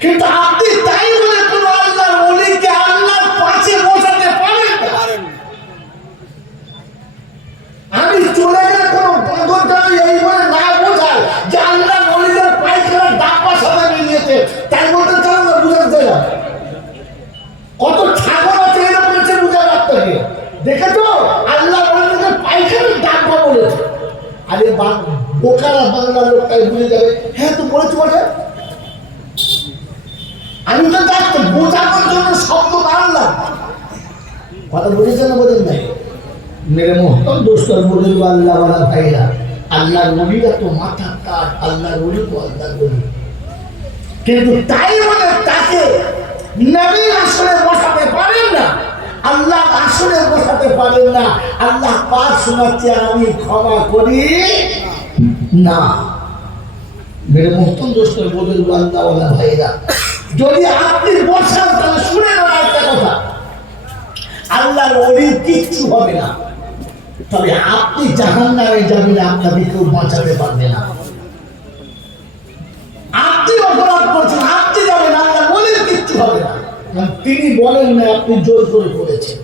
কিন্তু আপনি তাই বলে কোন আল্লাহর ওলিকে আল্লাহর পাশে বসাতে পারেন না। আমি চলে গেলে কোনো বাঁধনটা এই বলে না বোঝায় যে আল্লাহর ওলিদের পায়খানার ডাব্বা সাথে মিলিয়েছে, তাই বলতে চান না, বুঝাতে না। কত ছাগল আছে এরকম হচ্ছে বুঝার আপনাকে দেখেছো? আল্লাহর ওলিদের পায়খানার ডাব্বা বলেছে। আরে বোকারা বাংলা লোকটাই বুঝে যাবে, হ্যাঁ তো বলেছি বলে। আমি তো জানতো বোঝানোর জন্য শব্দ বাড়লাম, কথা বুঝেছেন না বোঝেন নাই? মেরে মোহতম দোস্তর বলে আল্লাহ ভাইরা, আল্লাহর নবীরা তো মাথা কাট, আল্লাহর নবী তো আল্লাহর নবী, কিন্তু তাই বলে তাকে নবীর আসলে বসাতে পারেন না, আল্লাহ আসলে বসাতে পারেন না। আল্লাহ পাক শোনাচ্ছে আমি ক্ষমা করি না। মেরে মোহতম দোস্তর বলে আল্লাহ ভাইরা, যদি আপনি বসান তাহলে শুনে নেন একটা কথা, আল্লাহর ওলির কিচ্ছু হবে না। তবে আপনি জাহান্নামে যাবেন, আপনাকে কেউ বাঁচাতে পারবে না। আপনি অপরাধ করছেন, আপনি যাবেন, আল্লাহর ওলির কিচ্ছু হবে না। তিনি বলেন না, আপনি জোর করে করেছেন।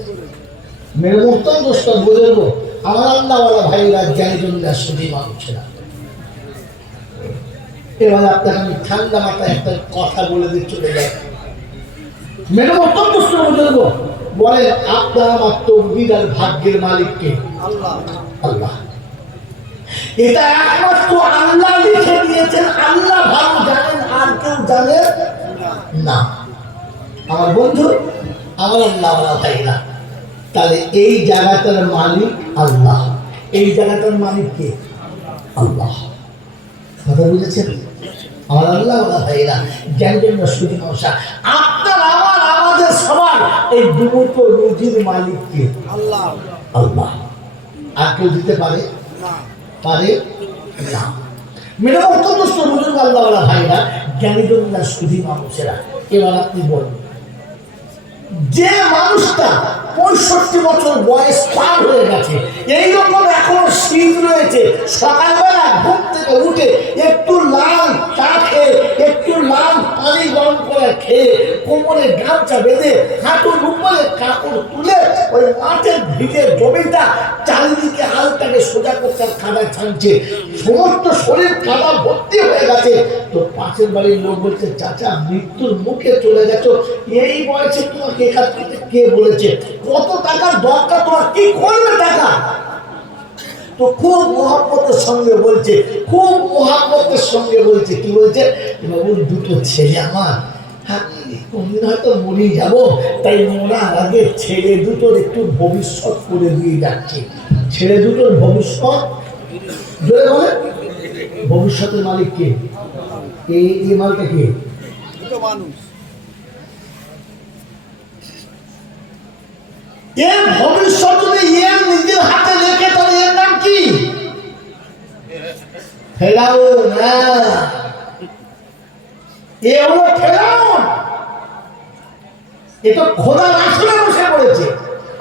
মেরে মোহতম দোস্তর বলবো, আমার আল্লাহওয়ালা ভাইরা জ্ঞানী জন্য শুধু মানুষেরা, এবার আপনাকে আমি ঠান্ডা মাথায় একটা কথা বলে দিয়ে চলে যাই। ম্যাডাম অত্যন্ত বুঝব বলেন, আপনার আমার তকদির আর ভাগ্যের মালিককে আল্লাহ। আল্লাহ। এটা একমাত্র আল্লাহ লিখে দিয়েছেন, আল্লাহ ভালো জানেন, আর কেউ জানে না। আমার বন্ধু, আমার আল্লাহ ভাইরা, তাহলে এই জায়গাটার মালিক আল্লাহ। এই জায়গাটার মালিক কে? আল্লাহ। কথা বুঝেছেন? আমার আল্লাহ ভাইরা, জ্ঞান সুদী মশা, আপনার আমার আমাদের সবার এই দুটো রুজির মালিক কে? আল্লাহ। আল্লাহ। আর কেউ দিতে পারে? পারে না। মেয়েরা অত্যন্ত বুজুর্গ আল্লাহ ভাইরা, জ্ঞানী জন্য সুদী মানুষেরা, এবার আপনি বলুন, যে মানুষটা 65 বছর বয়স পার হয়ে গেছে, এইরকম এখনো শীত রয়েছে, সকালবেলা ঘুম থেকে উঠে একটু লাল চা খেয়ে, একটু লাল পানি গরম করে খেয়ে, কোমরে গামছা বেঁধে, হাঁটুর উপরে কাপড় তুলে ওই মাঠের ভিজে জমিটা চারিদিকে হালটাকে সোজা করতে কাদা ছাড়ছে, সমস্ত শরীর কাদা ভর্তি হয়ে গেছে, তো পাশের বাড়ির লোক বলছে, চাচা মৃত্যুর মুখে চলে গেছো, এই বয়সে তোমাকে একাজ করতে কে বলেছে? কত টাকার দরকার তোমার, কি করবে টাকা? তো খুব মহব্বতের সঙ্গে বলছে, খুব মহব্বতের সঙ্গে বলছে, কি বলছে? বাবুর দুটো ছেলে আমার, কোনদিন হয়তো মরে যাব, তাই মরার আগে ছেলে দুটোর একটু ভবিষ্যৎ করে দিয়ে যাচ্ছে। ছেলে দুটোর ভবিষ্যৎ জোরে বলে, ভবিষ্যতের মালিক কে? এই মালটা কে? মানুষ। এর ভবিষ্যৎ যদি এর নিজের হাতে রেখে, তাহলে এর নাম কি? ফেরাউন। এ হলো ফেরাউন। এ তো খোদার আসলে বসে পড়েছে,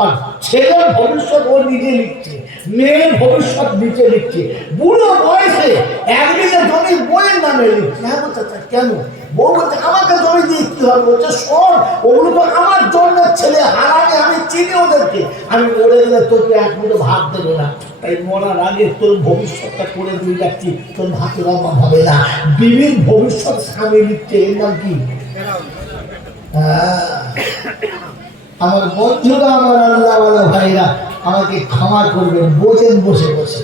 আর ছেলের ভবিষ্যৎ ও নিজে লিখছে, মেয়ের ভবিষ্যৎ নিচে লিখছে, বুড়ো বয়সে একদিকে জমি বইয়ের নামে লিখছে। হ্যাঁ বলছে, কেন? বউ বলছে, আমাকে জমি দিয়ে কি হবে? বলছে, শোন, ওগুলো তো আমার জন্মের ছেলে, হারামে, আমি চিনি ওদেরকে, আমি মরে গেলে তোকে এক মুঠো ভাত দেবে না, তাই মরার আগে তোর ভবিষ্যৎটা করে দিয়ে যাচ্ছি, তোর ভাতের অভাব হবে না। বিবির ভবিষ্যৎ স্বামী লিখছে, এর নাম কি? আমার বন্ধুরা, আমার আল্লাহওয়ালা ভাইরা, আমাকে ক্ষমা করবেন, বোঝেন বসে বসে।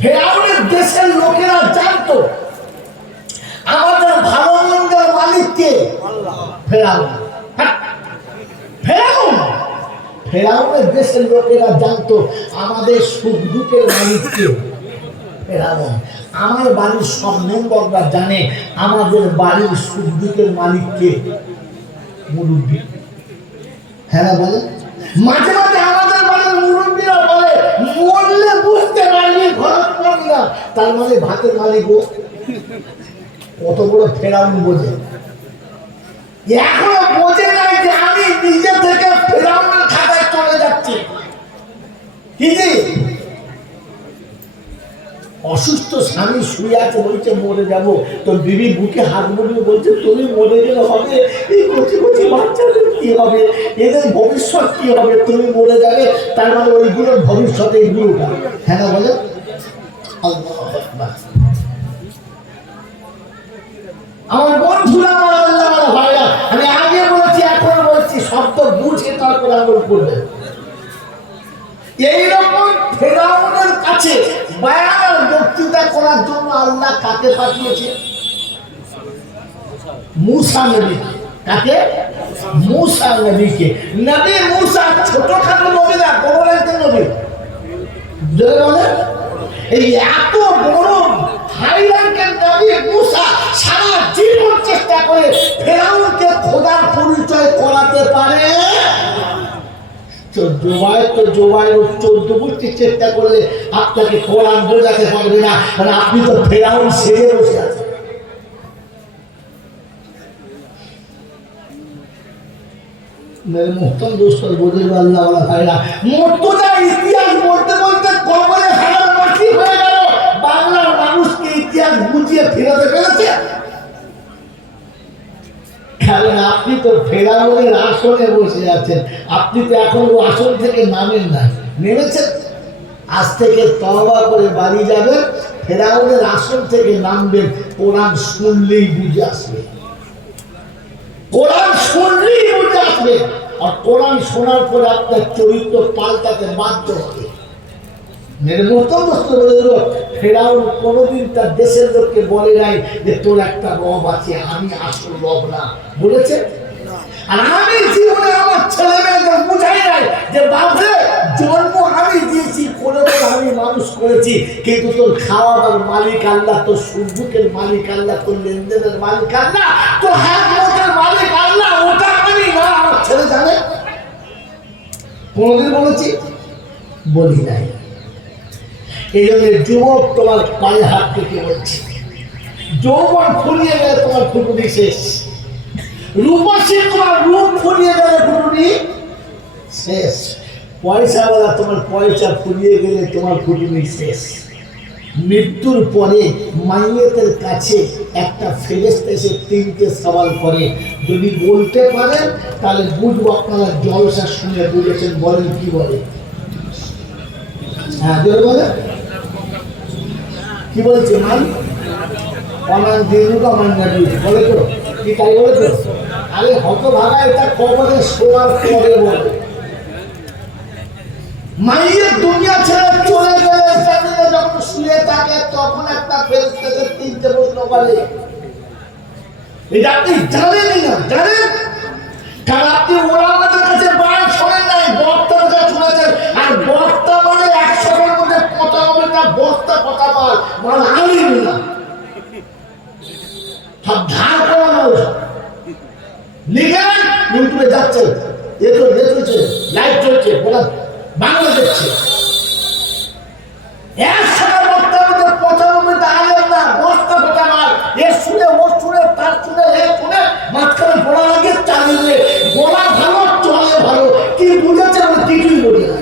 ফেরাউনের দেশের লোকেরা জানতো আমাদের ভালো মন্দের মালিককে ফেরাউন। ফেরাউন, ফেরাউনের দেশের লোকেরা জানতো আমাদের সুখ দুঃখের মালিককে ফেরাউন। আমার বাড়ির সব মেম্বাররা জানে আমাদের বাড়ির সুখ দুঃখের মালিককে মুরব্বী। হ্যাঁ বলে, মাঝে মাঝে আমাদের বাড়ির মুরব্বীরা বলে, মরলে বুঝতে পারবি ঘর পড়বি না, তার মানে ভাতের মালিক ও। কত বড় ফেরাউন বোঝে, এখনো বোঝে নাই যে আমি নিজে থেকে ফেরাউনের খাতায় চলে যাচ্ছি। কি যে অসুস্থ স্বামী শুয়ে আছে, বলছে মরে যাব, তোর বিবি বুকে হাত বুলিয়ে বলছে, তুমি মরে গেলে হবে, এই কচি কচি বাচ্চাদের কি হবে, এদের ভবিষ্যৎ কি হবে, তুমি মরে যাবে, তার মানে ওইগুলোর ভবিষ্যৎ এইগুলোটা। হ্যাঁ বলে, আল্লাহু আকবার। আমার বন্ধুরা, আমার আল্লাহওয়ালা ভাইরা, আমি আগে বলেছি, এখন বলছি, শব্দ বুঝে তারপর আমল করবে। এইরকম ফেরাউনের কাছে বায়ান বক্তৃতা করার জন্য আল্লাহ কাকে পাঠিয়েছে? মূসা নবীকে। কাকে? মূসা নবীকে। নবী মূসা ছোটখাটো নবী না, বড় একজন নবী। যদি বলে এই এত বড় হাই র্যাঙ্কের নবী মূসা সারা জীবন চেষ্টা করে ফেরাউনকে খোদার পরিচয় করাতে পারে। 14 বছর চেষ্টা করলে আপনাকে কোরআন বোঝাতে পারবে না, কারণ আপনি তো ফেরাউন সেজে বসে আছেন। मेरे मोहतरम दोस्तों, बुजुर्ग अल्लाह वाला भाईरा, মুর্তজা ইতিহাস বলতে বলতে কবরে হারার মাটি হয়ে গেল। বাংলার মানুষকে ইতিহাস বুঝিয়ে ফেরাতে পেরেছে, কারণ আপনি তো ফেরাউনের আসনে বসে আছেন। আপনি তো এখন ও আসন থেকে নামেন না, নেমেছেন। আজ থেকে তওবা করে বাড়ি যাবেন, ফেরাউনের আসন থেকে নামবেন, কোরআন শুনলেই বুঝে আসবে, কোরআন শুনলেই বুঝে আসবে। আর কোরআন শোনার পরে আপনার চরিত্র পাল্টাতে বাধ্য হবে। ফেরাউন কোনোদিন তার দেশের লোককে বলে নাই যে তোর একটা রব আছে, আমি আসল রব না, বলেছে? আর আমি জীবনে আমার ছেলে মেয়েদের বুঝাই নাই যে বাপরে জন্ম আমি দিয়েছি, কোলে করে আমি মানুষ করেছি, কিন্তু তোর খাওয়াবার মালিক আল্লাহ, তোর সুযোগের মালিক আল্লাহ, তোর লেনদেনের মালিক আল্লাহ, তোর হাতের মালিক আল্লাহ, ওটা আমি না। আমার ছেলে জানে? কোনদিন বলেছি? বলি নাই। এই জন্য যুবক, তোমার পায়ে হাত থেকে বলছি, যৌবন ফুরিয়ে গেলে তোমার ফুটুনি শেষ, রূপসী তোমার রূপ ফুরিয়ে গেলে ফুটুনি শেষ, পয়সাওয়ালা তোমার পয়সা ফুরিয়ে গেলে তোমার ফুটুনি শেষ। মৃত্যুর পরে মাইয়েতের কাছে একটা ফেরেশতা এসে তিনটে সওয়াল করে, যদি বলতে পারেন তাহলে বুঝবো আপনারা জলসা শুনে বুঝেছেন। বলেন কি বলে? হ্যাঁ জোরে বলে। কি বলছে? মান অমান দিনুক অমান নবী বলে তো, কি তাই বলে তো? আরে হতভাগা, এটা কবরে শোয়ার পরে বলে। মাইয়ের দুনিয়া ছেড়ে চলে গেলে সেদিনে যখন শুয়ে থাকে তখন একটা ফেরেশতা এসে তিনটে প্রশ্ন করে। এটা আপনি জানেনই না, জানেন? কারণ আপনি ওলামাদের কাছে বয়ান শোনেন নাই, বক্তার কাছে শুনেছেন। আর বক্তা মানে 100-এর মধ্যে 95টা বক্তা কথা বল, মানে আলিম না, সব ধার করানো। লিখেন, ইউটিউবে যাচ্ছে, এ চলছে, লাইভ চলছে, বলা বাংলা দেখছে। 100 বক্তার মধ্যে 95টা আলিম না, বক্তা কথা বল। এ শুনে, ও শুনে, তার শুনে, এ শুনে, মাঝখানে বলা লাগে চালিয়ে, বলা ভালো, চলে ভালো, কি বুঝেছে আমরা কিছুই বলি না।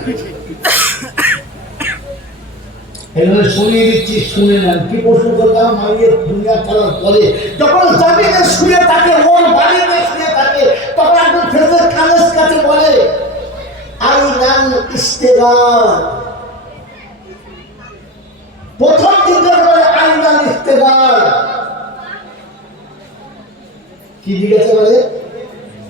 এগুলো শুনিয়ে দিচ্ছি, শুনে নেন। কি প্রশ্ন করলাম? মাইয়ের দুনিয়া ছাড়ার পরে যখন জমিনে শুয়ে থাকে, ওর বাড়িতে শুয়ে থাকে, তখন একজন ফেরেশতা কানের কাছে বলে, আইনাল ইস্তেগাল। প্রথম জিজ্ঞাসা করে আইনাল ইস্তেগাল। কি জিজ্ঞাসা করে?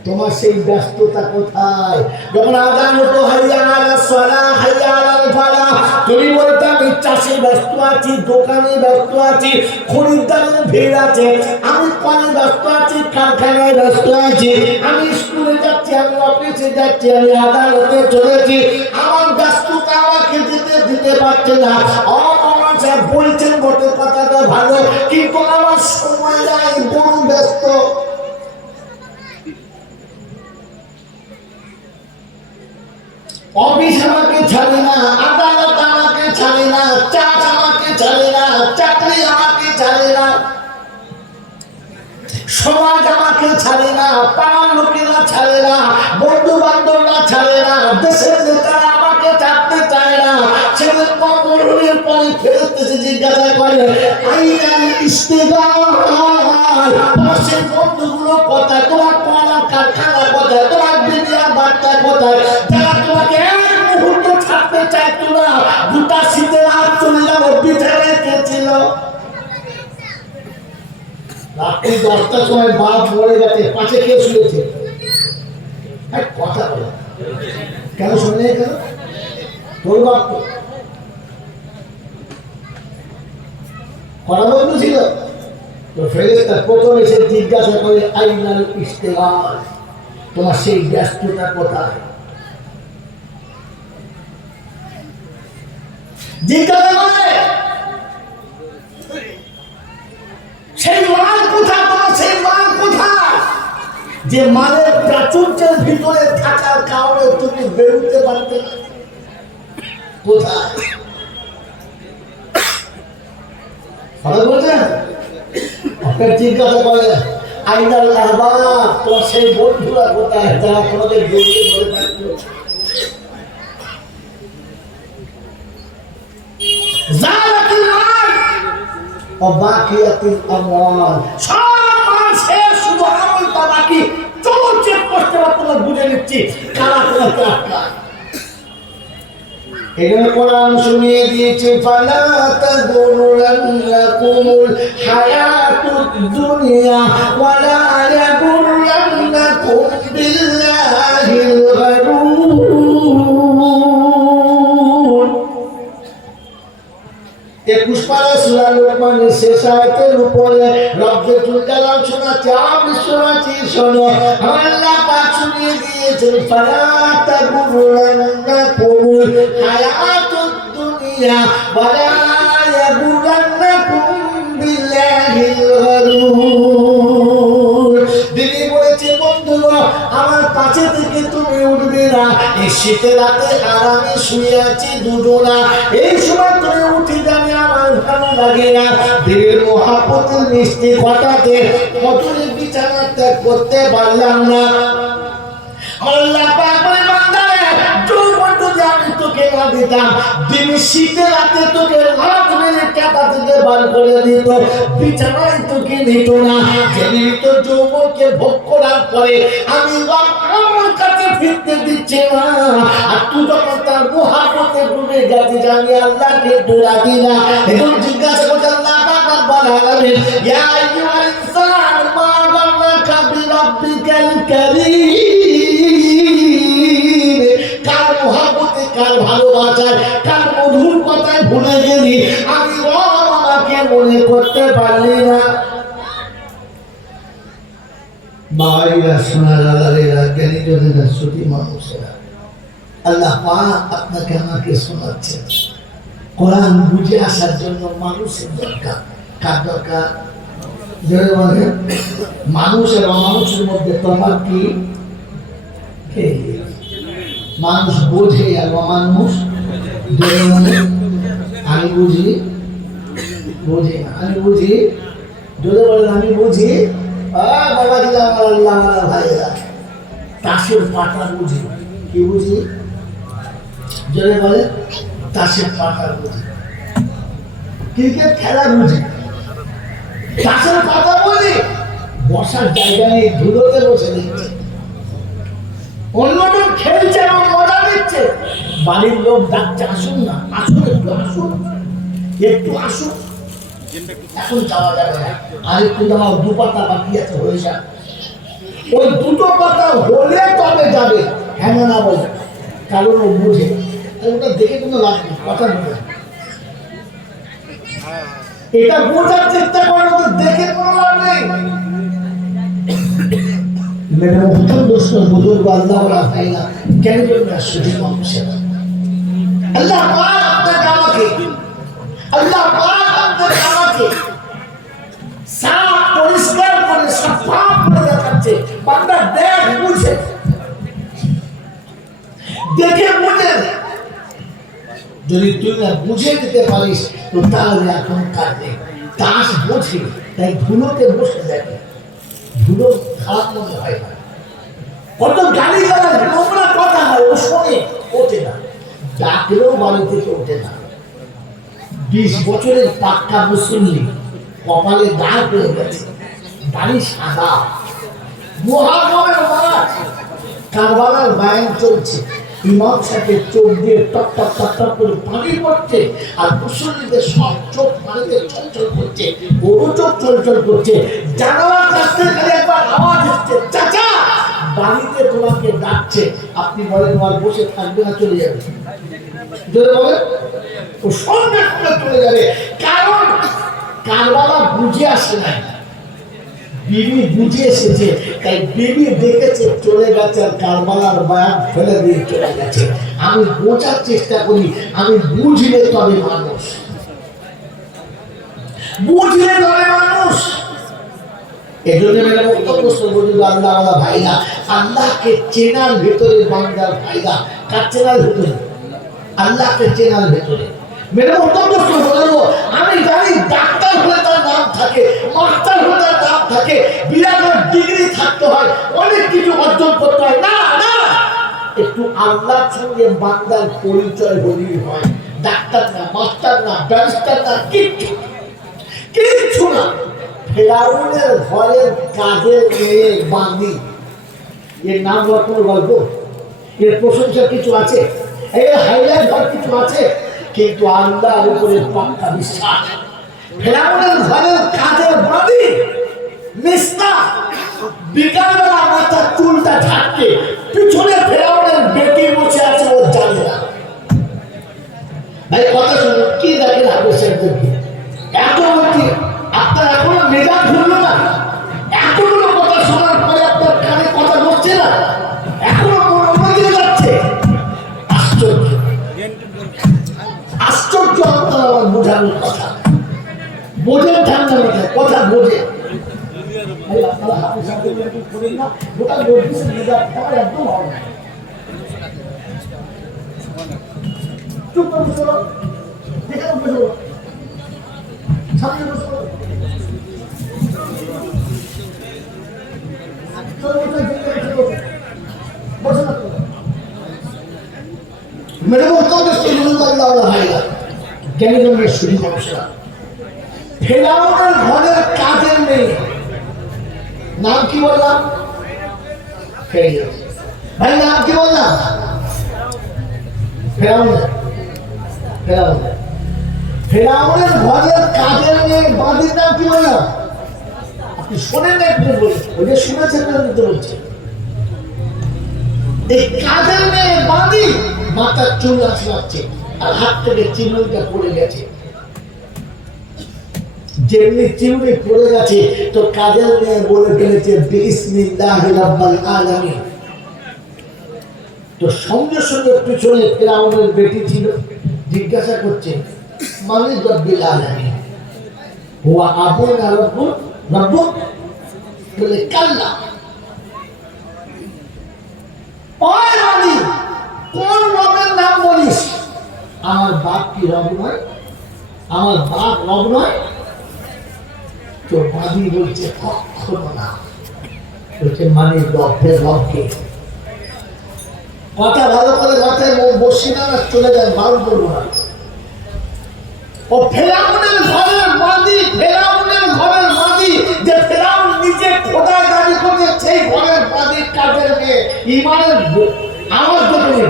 তোমার সেই ব্যস্ততা কোথায়? যখন আযান হতো হাইয়া আলাস সালাহ, হাইয়া আলাল ফালাহ, তুমি বলতে আমি চাষে ব্যস্ত আছি, দোকানে ব্যস্ত আছি, খরিদ্দারের ভিড় আছে, আমি কলে ব্যস্ত আছি, কারখানায় ব্যস্ত আছি, আমি স্কুলে যাচ্ছি, আমি অফিসে যাচ্ছি, আমি আদালতে চলেছি, আমার ব্যস্ততা আমাকে দিতে পারছে না। বলছেন বটে, কথাটা ভালো, কিন্তু আমার সময় নাই, বড় ব্যস্ত। অফিস আমাকে ছাড়ে না, আদালত আমাকে ছাড়ে না, চাষ আমাকে ছাড়ে না, চাকরি আমাকে ছাড়ে না, সমাজ আমাকে ছাড়ে না, পাড়ার লোকেরা ছাড়ে না, বন্ধু বান্ধবরা ছাড়ে না, দেশের নেতারা আমাকে ছাড়তে চায় না। সেদিন কবরের পরে ফেরত এসে জিজ্ঞাসা করে, আইনাল ইস্তেগাল। তোমার সেই বন্ধুগুলো কোথায়? তোমার পড়ার কারখানা কোথায়? তোমার বিবিয়ার বাচ্চা কোথায়? যারা তোমাকে এক মুহূর্ত ছাড়তে চাইতো না, দুটা শীতের হাত চলে যাবো, বিছানায় কে ছিল? রাত্রি 10টার সময় বাপ মরে গেছে, পাশে কে শুয়েছে? কথা বলে কেন শুনে? কেন? তোর বাপ তো করা বন্ধু ছিল। তো ফেরেশতা প্রথম এসে জিজ্ঞাসা করে, আইনাল ইস্তেগাল, তোমার সেই ব্যস্ততা কোথায়? জিজ্ঞাসা করে সেই মাল কোথায়? তোমার সেই মাল কোথায় যে মালের প্রাচুর্যের ভিতরে থাকার কারণে তুমি বেরোতে পারতে না? কোথায়? কথা বলছেন? আপনার জিজ্ঞাসা করে আইনাল আহবাব, তোমার সেই বন্ধুরা কোথায় যারা তোমাদের জড়িয়ে ধরে থাকতো? জালাতিল মাল ওয়া বাকিয়াতুল আমওয়াল, সব মাল শেষ, শুধু আমলটা বাকি। চলো চেক করতে তোমার বুঝে নিচ্ছি কারা তোমাকে আটকায়। এখানে কোরআন শুনিয়ে দিয়েছে ফালা তাগুররান্নাকুমুল হায়াতুদ দুনিয়া ওয়ালা ইয়াগুররান্নাকুম বিল্লাহিল গারুর। 21 পারা সূরা লোকমানের শেষ আয়াতের উপরে রব্বুল জালাল শোনাচ্ছে, বিশ্ববাসী শোনো, আল্লাহ পাক শুনিয়ে দিয়েছেন ফালা তাগুররান্নাকুমুল হায়াতুদ দুনিয়া ওয়ালা ইয়াগুররান্নাকুম বিল্লাহিল গারুর। দিদি বলেছে বন্ধুরা, আমার পাশে থেকে তুমি উঠবে না, এই শীতের রাতে আরামে শুয়ে আছি দুজনা, এই সময় তুমি উঠে যাবে, আমার ভালো লাগে না। দিদির মহাপতের মিষ্টি ঘটাতে কতলে বিছানা ত্যাগ করতে পারলাম না। আল্লাহ পাক বলে বান্দা, যৌবন যদি আমি তোকে না দিতাম, দিন শীতের রাতে তোকে লাখ মেরে কাটা থেকে বার করে দিত, বিছানায় তোকে নিত না। যেদিন তোর যৌবনকে ভোগ করার পরে আমি আমার কাছে ফিরতে দিচ্ছে না, আর তুই যখন তার মহাপতে ডুবে যাচ্ছিস, আমি আল্লাহকে রাজি না। এখন জিজ্ঞাসা করছে আল্লাহ পাক রব্বুল আলামিন, ইয়া আইয়ুহাল ইনসান মা গাররাকা বিরাব্বিকাল কারীম। কার মহাপতে, কার ভালোবাসায়, কার মধুর কথায় ভুলে গেলি, আমি রব আমাকে মনে করতে পারলি না। বাবাইরা, সোনার আলালেরা, জ্ঞানী জনেরা, শ্রুতি মানুষেরা, আল্লাহ পাক আপনাকে আমাকে শোনাচ্ছেন। কোরআন বুঝে আসার জন্য মানুষের দরকার। কার দরকার? জোরে বলেন। মানুষ আর অমানুষের মধ্যে তফাৎ কি? মানুষ বোঝে আর অমানুষ জোরে বলেন। আমি বুঝি, বুঝি না। আমি বুঝি, জোরে বলেন। আমি বুঝি। বাবা দিলাম আমার আল্লাহ আমার ভাইয়েরা, তাসের পাতা বুঝি। কি বুঝি? জোরে বলে। তাসের পাতা বুঝি। ক্রিকেট খেলা বুঝি, তাসের পাতা বুঝি। বসার জায়গা নেই, ধুলোতে বসে দিচ্ছে, অন্যজন খেলছে এবং মজা দিচ্ছে, বাড়ির লোক ডাকছে আসুন না, আসুন একটু, আসুন একটু, আসুন। এখন যাওয়া যাবে না, আর একটু যাওয়া, দু পাতা বাকি আছে, হয়ে যাক। ওই দুটো পাতা হলে তবে যাবে, হ্যাঁ না বলে, কারণ ও বুঝে। ওটা দেখে কোনো লাভ নেই, কথা বলে এটা বোঝার চেষ্টা করে, ওদের দেখে কোনো লাভ নেই। মেরে মুখের দোষ বুজুর্গ আল্লাহ ওরা তাই না, কেন জন্য শুধু মানুষের আল্লাহ পাক আপনাকে আমাকে, আল্লাহ পাক আপনাকে আমাকে সাফ পরিষ্কার করে সাফা করে দেখাচ্ছে। বান্দা দেখ, বুঝে, দেখে বুঝে। যদি তুই না বুঝে দিতে পারিস তো তাহলে এখন কাটবে। তাস বোঝে, তাই ধুলোতে বসে দেখে, ধুলো খারাপ মনে হয় না। কত গালি গালাজ নোংরা কথা হয়, ও শোনে, ওঠে না, ডাকলেও বাড়ি থেকে ওঠে না। 20 বছরের পাক্কা মুসল্লি, কপালে দাগ হয়ে গেছে, দাড়ি সাদা, মহাগমের মাস, কারবালার বায়ান চলছে, ইমাম সাহেবের চোখ দিয়ে টপ টপ টপ টপ করে পানি পড়ছে, আর মুসল্লিদের সব চোখ পানিতে চলচল করছে, বড় চোখ চলচল করছে। জানালার কাছ থেকে খালি একবার আওয়াজ হচ্ছে, চাচা বাড়িতে তোমাকে ডাকছে। আপনি বলেন আর বসে থাকবে না, চলে যাবে? যদি বলে ও সঙ্গে সঙ্গে চলে যাবে, কারণ কারবালা বুঝে আসে নাই, বিবি বুঝে এসেছে, তাই বিবি দেখেছে চলে গেছে, আর কারবালার বায়ান ফেলে দিয়ে চলে গেছে। আমি বোঝার চেষ্টা করি, আমি বুঝলে তবে মানুষ, বুঝলে তবে মানুষ। এজন্য মেরে বক্তব্য বলি, আল্লাহ ভাইরা, আল্লাহকে চেনার ভেতরে বান্দার ফায়দা। কার চেনার ভেতরে? আল্লাহকে চেনার ভেতরে। মেরে বক্তব্য বলবো, আমি জানি ডাক্তার হলে তার নাম থাকে, মাস্টার হলে তার নাম থাকে, বিরাটের ডিগ্রি থাকতে হয়, অনেক কিছু অর্জন করতে হয়। না না, একটু আল্লাহর সঙ্গে বান্দার পরিচয় হলেই হয়। ডাক্তার না, মাস্টার না, ব্যারিস্টার না, কিচ্ছু কিচ্ছু না। ফেরাউনের ঘরের কাজের মেয়ে বান্দি, এর নাম কোনো গল্প? এর প্রশংসা কিছু আছে? এই হাইলাইট ঘর কিছু আছে, কিন্তু আল্লাহর উপরে পাক্কা বিশ্বাস। ফেরাউনের ঘরের কাজের বাড়ি মিস্তা বিকালবেলা মাথার চুলটা ঝাড়তে, পিছনে ফেরাউনের বেটি বসে আছে, ও জানে না। ভাই কথা শুনুন, কি দেখেন হাদিসের দিকে এত বলছি, আপনার এখনো মেজাজ ধরলো না? এতগুলো কথা শোনার পরে আপনার কানে কথা বসছে না? এখনো মন অন্যদিকে যাচ্ছে? আশ্চর্য, আশ্চর্য। আপনার আমার বোঝানোর কথা বোঝেন, ঠান্ডা মাথায় কথা বোঝে। আপনারা হাতে সাথে করেন না, গোটা বলতেছে মেজাজটা একদম হবে না। চুপ করে বসো, যেখানে বসো, সামনে বসো। मेरे को तो इसके गुरु का लाला भाईगा কেন তুমি শুরু করছো? ফেরাউনের ঘরের কাজের মেয়ে, নাম কি বললাম? ভাই নাম কি বললাম? ফেরাউনের। ফেরাউনের ফেরাউনের ঘরের কাজের মেয়ে বাঁধির নাম কি বললাম? আপনি শোনেন না, একটু বলুন। ওই যে শুনেছেন না, বলছে এই কাজের মেয়ে বাঁধি মাথার চুল আসছে, আর হাত থেকে চিমড়িটা পড়ে গেছে। যেমনি চিমড়ি পড়ে গেছে, তো কাজের মেয়ে বলে ফেলেছে বিসমিল্লাহির রাব্বিল আলামিন। তো সঙ্গে সঙ্গে পিছনে ফেরাউনের বেটি ছিল, জিজ্ঞাসা করছে মানে রব্বিল আলামিন হুয়া আবুনা রব্বুল রব্বুক, বলে কাল্লা। ওই রানী, কোন রবের নাম বলিস? আমার বাপ কি রব নয়? আমার বাপ রব নয়? তো বাদী বলছে কখনো না। বলছে মানে রবের রবকে। কথা ভালো করে মাথায় বসি না, চলে যায়, বারণ করবো না। ও ফেরাউনের ঘরের বাদী, ফেরাউনের ঘরের বাদী, যে ফেরাউন নিজে খোদায় দাবি করে, সেই ঘরের বাদী কাজের মেয়ে, ইমানের আমার দেখে।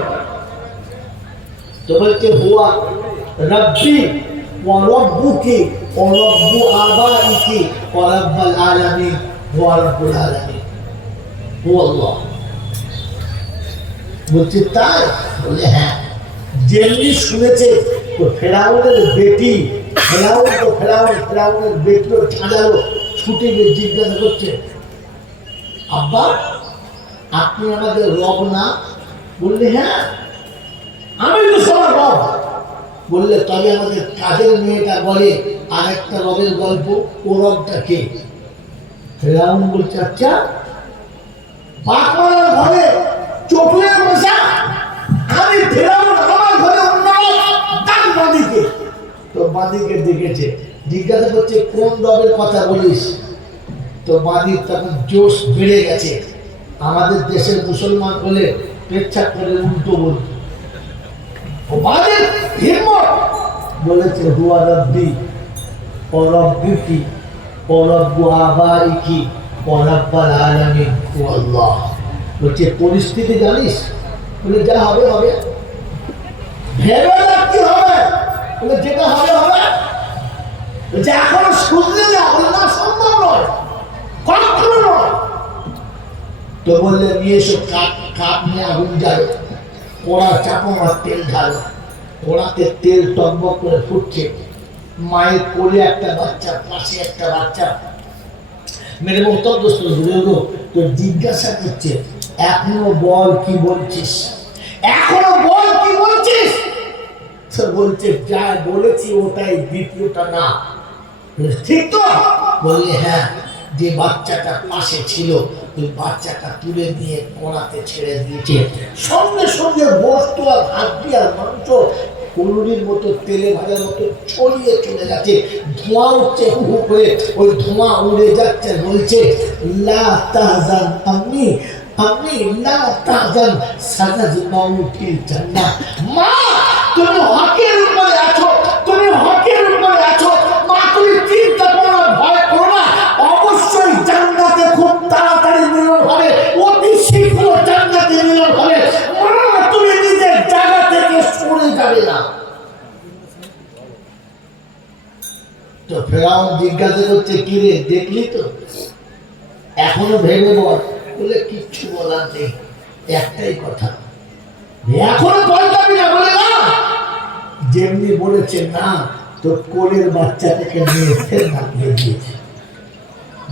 তো বলছে হুয়া রব্বি ওয়া রব্বুকি ওয়া রব্বু আবাইকি ওয়া রাব্বুল আলামিন ওয়া রাব্বুল আলামিন হুয়া আল্লাহ। বলছে তাই? বলে হ্যাঁ। যেমনি শুনেছে, তো ফেরাউনের বেটি, ফেরাউনের বেটিও ছাড়ালো, ছুটে গিয়ে জিজ্ঞাসা করছে আব্বা আপনি আমাদের রব না? বললে হ্যাঁ আমি তো সবার রব। বললে তবে আমাদের কাজের মেয়েটা বলে আর একটা রবের গল্প, ও রবটা কে? ফেরাউন বলছে আচ্ছা, বাগমারার ঘরে চটুয়ে বসা আমি ফেরাউন, আমার ঘরে অন্য ডাক বাঁধিকে। তো বাঁধিকে দেখেছে, জিজ্ঞাসা করছে কোন রবের কথা বলিস? তো বাঁধির তখন জোশ বেড়ে গেছে। আমাদের দেশের মুসলমান বলে পেচ্ছাপ করে উল্টো বলতো। ও বাঁধির হিম্মত বলেছে হুয়া রব্বি ও রব্বুকি ও রব্বু আবাইকি ও রাব্বুল আলামিন ও আল্লাহ। বলছে পরিস্থিতি জানিস? বলে যা হবে হবে। ভেবে রাখতে হবে, বলে যেটা হবে হবে। বলছে এখনো শুনলে না, বলে না সম্ভব নয়, কখনো নয়। তো বললে নিয়ে এসো কাঠ নিয়ে আগুন জ্বালো, কড়া চাপো আর তেল ঢালো। কড়াতে তেল টকবক করে ফুটছে, মায়ের কোলে একটা বাচ্চা, পাশে একটা বাচ্চা। মেরে মন্তব্য তো জিজ্ঞাসা করছে এখনো বল কি বলছিস, এখনো বল কি বলছিস? তো বলছে যা বলেছি ওটাই, দ্বিতীয়টা না। ঠিক তো? বললে হ্যাঁ। যে বাচ্চাটা পাশে ছিল, ওই বাচ্চাটা তুলে নিয়ে কোনাতে ছেড়ে দিয়েছে। সঙ্গে সঙ্গে বস্তু আর হাড্ডি আর মাংস কলুরির মতো, তেলে ভাজার মতো ছড়িয়ে চলে যাচ্ছে। ধোঁয়া উঠছে হু হু করে, ওই ধোঁয়া উড়ে যাচ্ছে। বলছে লা তাহজান আম্মি আম্মি লা তাহজান সানাজমাউ ফিল জান্নাহ। মা তুমি হকের উপরে আছো, তুমি হকের উপরে আছো। মা তুমি চিন্তা করো না, ভয় করো না, অবশ্যই জান্নাতে খুব তাড়াতাড়ি মিলন হবে, অতি শীঘ্র জান্নাতে মিলন হবে। মা তুমি নিজের জায়গা থেকে তো ফেরাউন জিজ্ঞাসা করছে, কি রে দেখলি তো? এখনো ভেবে বল। বলে কিচ্ছু বলার নেই, একটাই কথা, এখনো পাল্টাবি না? বলে না, যেমনি বলেছে না, তো কোলের বাচ্চাটাকে নিয়ে ফের নামিয়ে দিয়েছে।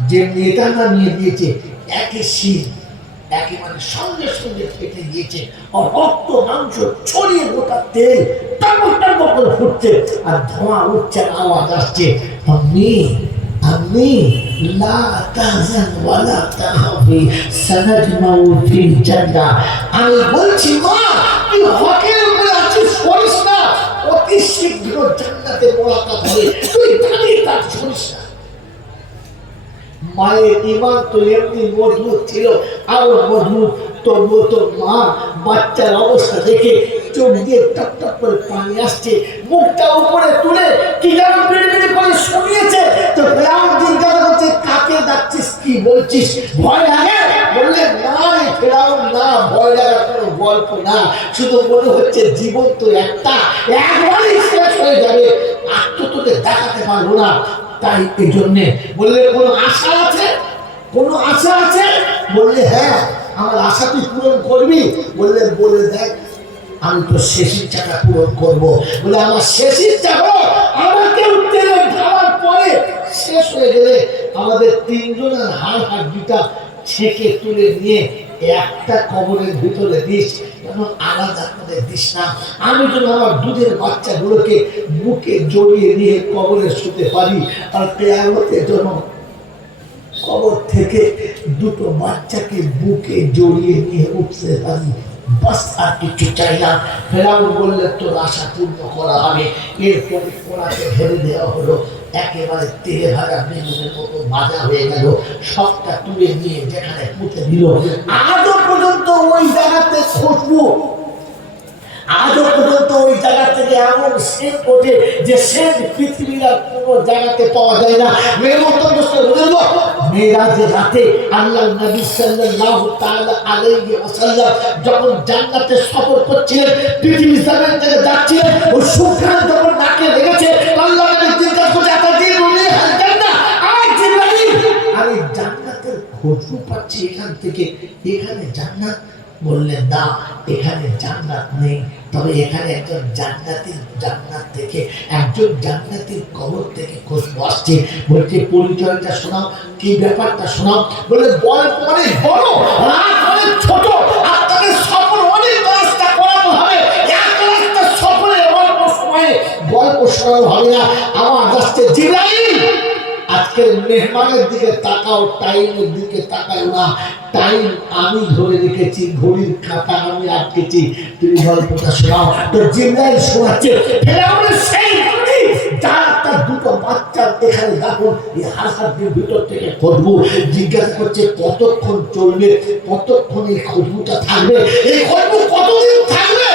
যেমনি এটা নামিয়ে দিয়েছে, একই শীত একেবারে সঙ্গে সঙ্গে ফেটে গিয়েছে, আর রক্ত মাংস ছড়িয়ে গোটা তেল টাপক টাপক করে ফুটছে, আর ধোঁয়া উঠছে, আওয়াজ আসছে, আমি আমি লা তাহজান ওয়ালা তাহফি সানাজমাউ ফিল জান্নাহ। আমি বলছি মা, তুই হকের উপরে আছিস, করিস না, অতি শীঘ্র জান্নাতে মোলাকাত হবে, তুই দাঁড়িয়ে থাক, করিস না। মায়ের ইমান তো এমনি মজবুত ছিল, আরো মজবুত। তবুও তো মা বাচ্চার অবস্থা দেখে চোখ দিয়ে টপ টপ করে পানি আসছে, মুখটা উপরে তুলে কি যেন বিড়বিড়ি করে শুনিয়েছে। তো ফেরাউন জিজ্ঞাসা করছে, কাকে ডাকছিস, কি বলছিস, ভয় লাগে? বললে না রে ফেরাউন, না, ভয় লাগার কোনো গল্প না, শুধু মনে হচ্ছে জীবন তো একটা, একবারই শেষ হয়ে যাবে, আর তো তোদের দেখাতে পারবো না। তাই এই জন্যে বললে, কোনো আশা আছে? কোনো আশা আছে? বললে হ্যাঁ, আমার আশা তুই পূরণ করবি? বললে বলে দেখ, আমি তো শেষের চাকা পূরণ করবো। বলে আমার শেষের চাকা আমাকে তেলে ঢালার পরে শেষ হয়ে গেলে আমাদের তিনজনের হাড় হাড্ডিটা ছেঁকে তুলে নিয়ে একটা কবরের ভিতরে দিস, যেন আলাদা করে দিস না। আমি যেন আমার দুধের বাচ্চাগুলোকে বুকে জড়িয়ে নিয়ে কবরে শুতে পারি, আর কিয়ামতের জন্য কবর থেকে দুটো বাচ্চাকে বুকে জড়িয়ে নিয়ে উঠতে পারি, বাস, আর কিছু চাই না। ফেরাউন বললে, তোর আশা পূর্ণ করা হবে। এরপরে ওনাকে ধরে দেওয়া হলো, একেবারে তেলে ভাজা বেগুনের মতো ভাজা হয়ে গেল, সবটা তুলে নিয়ে যেখানে পুঁতে দিল। আজও পর্যন্ত ওই জায়গাতে খুশবু, আজও পর্যন্ত ওই জায়গা থেকে এমন সেন্ট ওঠে যে সেন্ট পৃথিবীর আর কোনো জায়গাতে পাওয়া যায় না। মেরাজের রাতে আল্লাহর নবী সাল্লাল্লাহু তাআলা আলাইহি ওয়াসাল্লাম যখন জান্নাতে সফর করছিলেন, পৃথিবীর জমিন থেকে যাচ্ছিলেন, ওই সুঘ্রাণ যখন নাকে লেগেছে, আল্লাহর নবী জিজ্ঞাসা করছে, আতাজি রুলি হাল জান্নাহ, আয় জিবরাইল, আমি জান্নাতের খুশবু পাচ্ছি এখান থেকে, এখানে জান্নাত? বললেন না, এখানে জান্নাত নেই, তবে এখানে একজন জান্নাতীর জান্নাত থেকে, একজন জান্নাতীর কবর থেকে খুশবু আসছে। বলছে পরিচয়টা শোনাও, কি ব্যাপারটা শোনাও। বলে বয়স অনেক বড়, রাত অনেক ছোট, আপনাদের সফর অনেক রাস্তা করানো হবে, এক রাস্তা সফরে অল্প সময়ে গল্প শোনানো হবে না। আমার আসছে জিবরাইল, আজকের মেহমানের দিকে তাকাও, টাইমের দিকে তাকাও না, টাইম আমি ধরে রেখেছি, ঘড়ির কাঁটা আমি আটকেছি, তুমি গল্পটা শোনাও। তো জিবরাইল শোনাচ্ছে, ফেরাউনের সেই নবী যার তার দুটো বাচ্চা এখানে দেখুন, এই হাড়হাড্ডির ভিতর থেকে খুশবু। জিজ্ঞাসা করছে, কতক্ষণ চলবে, কতক্ষণ এই খুশবুটা থাকবে, এই খুশবু কতদিন থাকবে?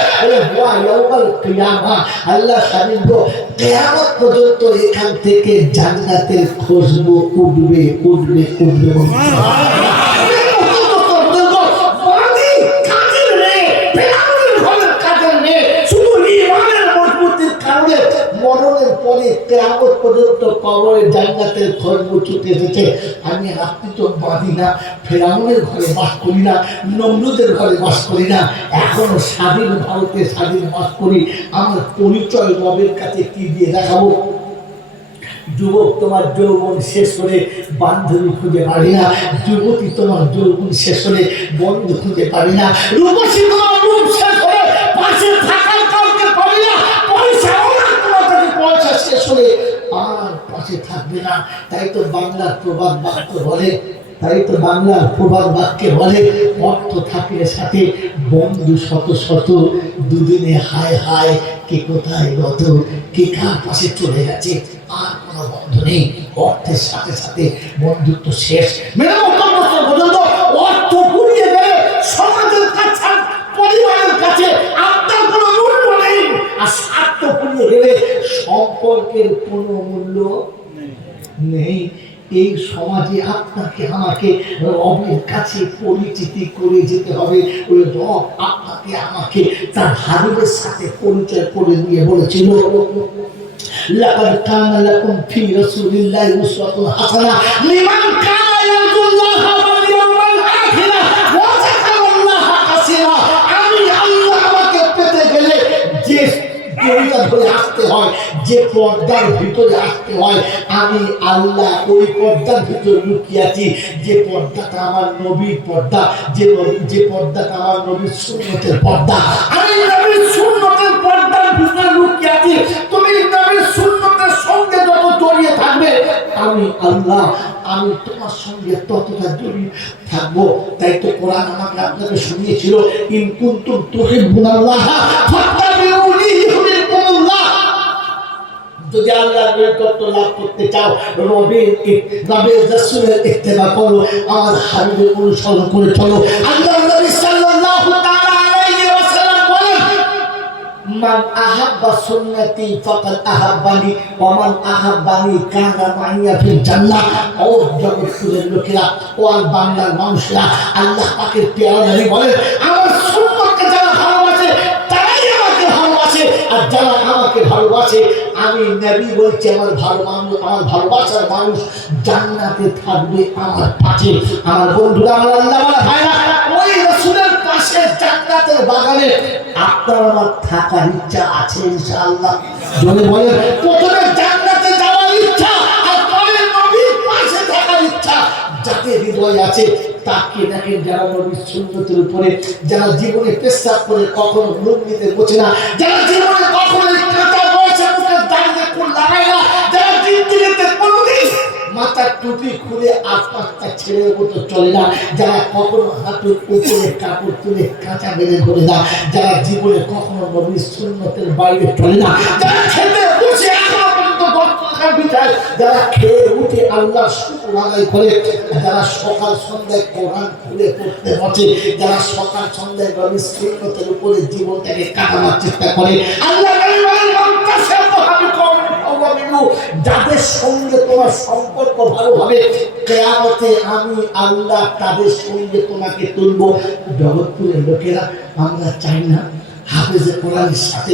আল্লাহ স্বাধীন গো, কিয়ামত পর্যন্ত এখান থেকে জান্নাতের খুশবু উঠবে উঠবে উঠবে। মরণের পরে কিয়ামত পর্যন্ত কবরে জান্নাতের খুশবু ছুটে এসেছে। আমি রাত্রি তো বাঁধি না, ফেরাউনের ঘরে বাস করি না, নমরুদের ঘরে বাস করি না, এখনো স্বাধীন ভারতে স্বাধীন বাস করি। আমার পরিচয় রবের কাছে কি দিয়ে দেখাবো? যুবক, তোমার যৌবন শেষ করে বান্ধবী খুঁজে পাবি না, যুবতী তোমার যৌবন শেষ করে বন্ধু খুঁজে পাবি না, রূপসী তোমার রূপ শেষ করে পাশে থাকার কাউকে পাবি না, পয়সা শেষ হলে আর পাশে থাকবে না। তাই তো বাংলার প্রবাদ বাক্য বলে, তাই তো বাংলার প্রবাদ বাক্যে বলে, অর্থ থাকলে সাথে বন্ধু শত শত, দুদিনে হায় হায় কে কোথায় গত, কে কার পাশে চলে গেছে, আর কোনো বন্ধু নেই। অর্থের সাথে সাথে বন্ধুত্ব শেষ। পর্যন্ত অর্থ পুড়িয়ে গেলে সমাজের কাছে, পরিবারের কাছে আপনার কোনো মূল্য নেই, আর স্বার্থ পুড়িয়ে গেলে সম্পর্কের কোনো মূল্য নেই। এই সমাজে আপনাকে আমাকে রবের কাছে পরিচিতি করে যেতে হবে। ওই রব আপনাকে আমাকে তার হাবিবের সাথে পরিচয় করে দিয়ে বলেছিল, লাকাদ কানা লাকুম ফি রাসূলিল্লাহি উসওয়াতুন হাসানাহ লিমান কানা ইয়ারজুল্লাহা ওয়াল ইয়াওমাল আখির ওয়া যাকারাল্লাহা কাসীরা। আমি আল্লাহ আমাকে পেতে গেলে যে পর্দা ধরে আসতে হয়, যে পর্দার ভিতরে আসতে হয়, আমি আল্লাহ ওই পর্দার ভিতরে লুকিয়ে আছি। যে পর্দাটা আমার নবীর পর্দা, যে পর্দাটা আমার নবীর সুন্নতের পর্দা, আমি নবীর সুন্নতের পর্দার ভিতরে লুকিয়ে আছি। তুমি নবীর সুন্নতের সঙ্গে যত জড়িয়ে থাকবে, আমি আল্লাহ আমি তোমার সঙ্গে ততটা জড়িয়ে থাকবো। তাই তো কোরআন আমাকে আপনাকে শুনিয়েছিল, ইন কুনতুম তুহিব্বুনাল্লাহ ফাত্তাবিউনি ইউহিব্বুকুমুল্লাহ। যদি আল্লাহর নৈকট্য লাভ করতে চাও, রবের রাসূলের ইত্তেবা করো, আমার হাবিবের অনুসরণ করে চলো। আল্লাহর নবী সাল্লাল্লাহু তাআলা আলাইহি ওয়াসাল্লাম বলেন, মান আহাব্বা সুন্নতি ফাকাদ আহাব্বানি ওয়া মান আহাব্বানি কানা মাইয়া ফিল জান্নাহ। ও জগতের লোকেরা, ও বাংলার মানুষরা, আল্লাহ পাকের পেয়ারা নবী বলেন, আমার সুন্নতকে যারা ভালোবাসে তারাই আমাকে ভালোবাসে, আর যারা আমাকে ভালোবাসে, আমি নবী বলছি, আমার ভালোবাসার মানুষ জান্নাতে থাকবে আমার পাশে। আমার বন্ধুরা, আমার আল্লাহওয়ালা ভাইরা, ওই রাসূলের পাশে জান্নাতের বাগানে আপনার আমার থাকার ইচ্ছা আছে ইনশাআল্লাহ? যদি বলেন প্রথমে জান্নাতে যাওয়ার ইচ্ছা আর পরে নবীর পাশে থাকার ইচ্ছা, যাতে হৃদয় আছে তাকে দেখেন, যারা নবীর সুন্নতের উপরে, যারা জীবনে পেশাব করে কখনো লুঙ্গিতে বসে না, যারা জীবনে কখনো কাঁচা বয়সে মুখে দাঁড়িয়ে ফুল লাগায় না, যারা জিন্দিগিতে কোনোদিন মাথার টুপি খুলে আশপাশটা ছেলের মতো চলে না, যারা কখনো হাতের উপরে কাপড় তুলে কাঁচা বেঁধে ধরে না, যারা জীবনে কখনো নবীর সুন্নতের বাইরে চলে না, যারা খেতে বসে এখনো পর্যন্ত দর্শন বিছায়, যারা খেয়ে উঠে আল্লাহ শুকর আদায় করে, যারা সকাল সন্ধ্যায় কোরআন খুলে পড়তে বসে, যারা সকাল সন্ধ্যায় নবীর সুন্নতের উপরে জীবনটাকে কাটানোর চেষ্টা করে, আল্লাহ যাদের সঙ্গে তোমার সম্পর্ক ভালো হবে, কিয়ামতে আমি আল্লাহ তাদের সঙ্গে তোমাকে তুলব। জগৎপুরের লোকেরা, আমরা চাই না হাফেজে কোরআনের সাথে,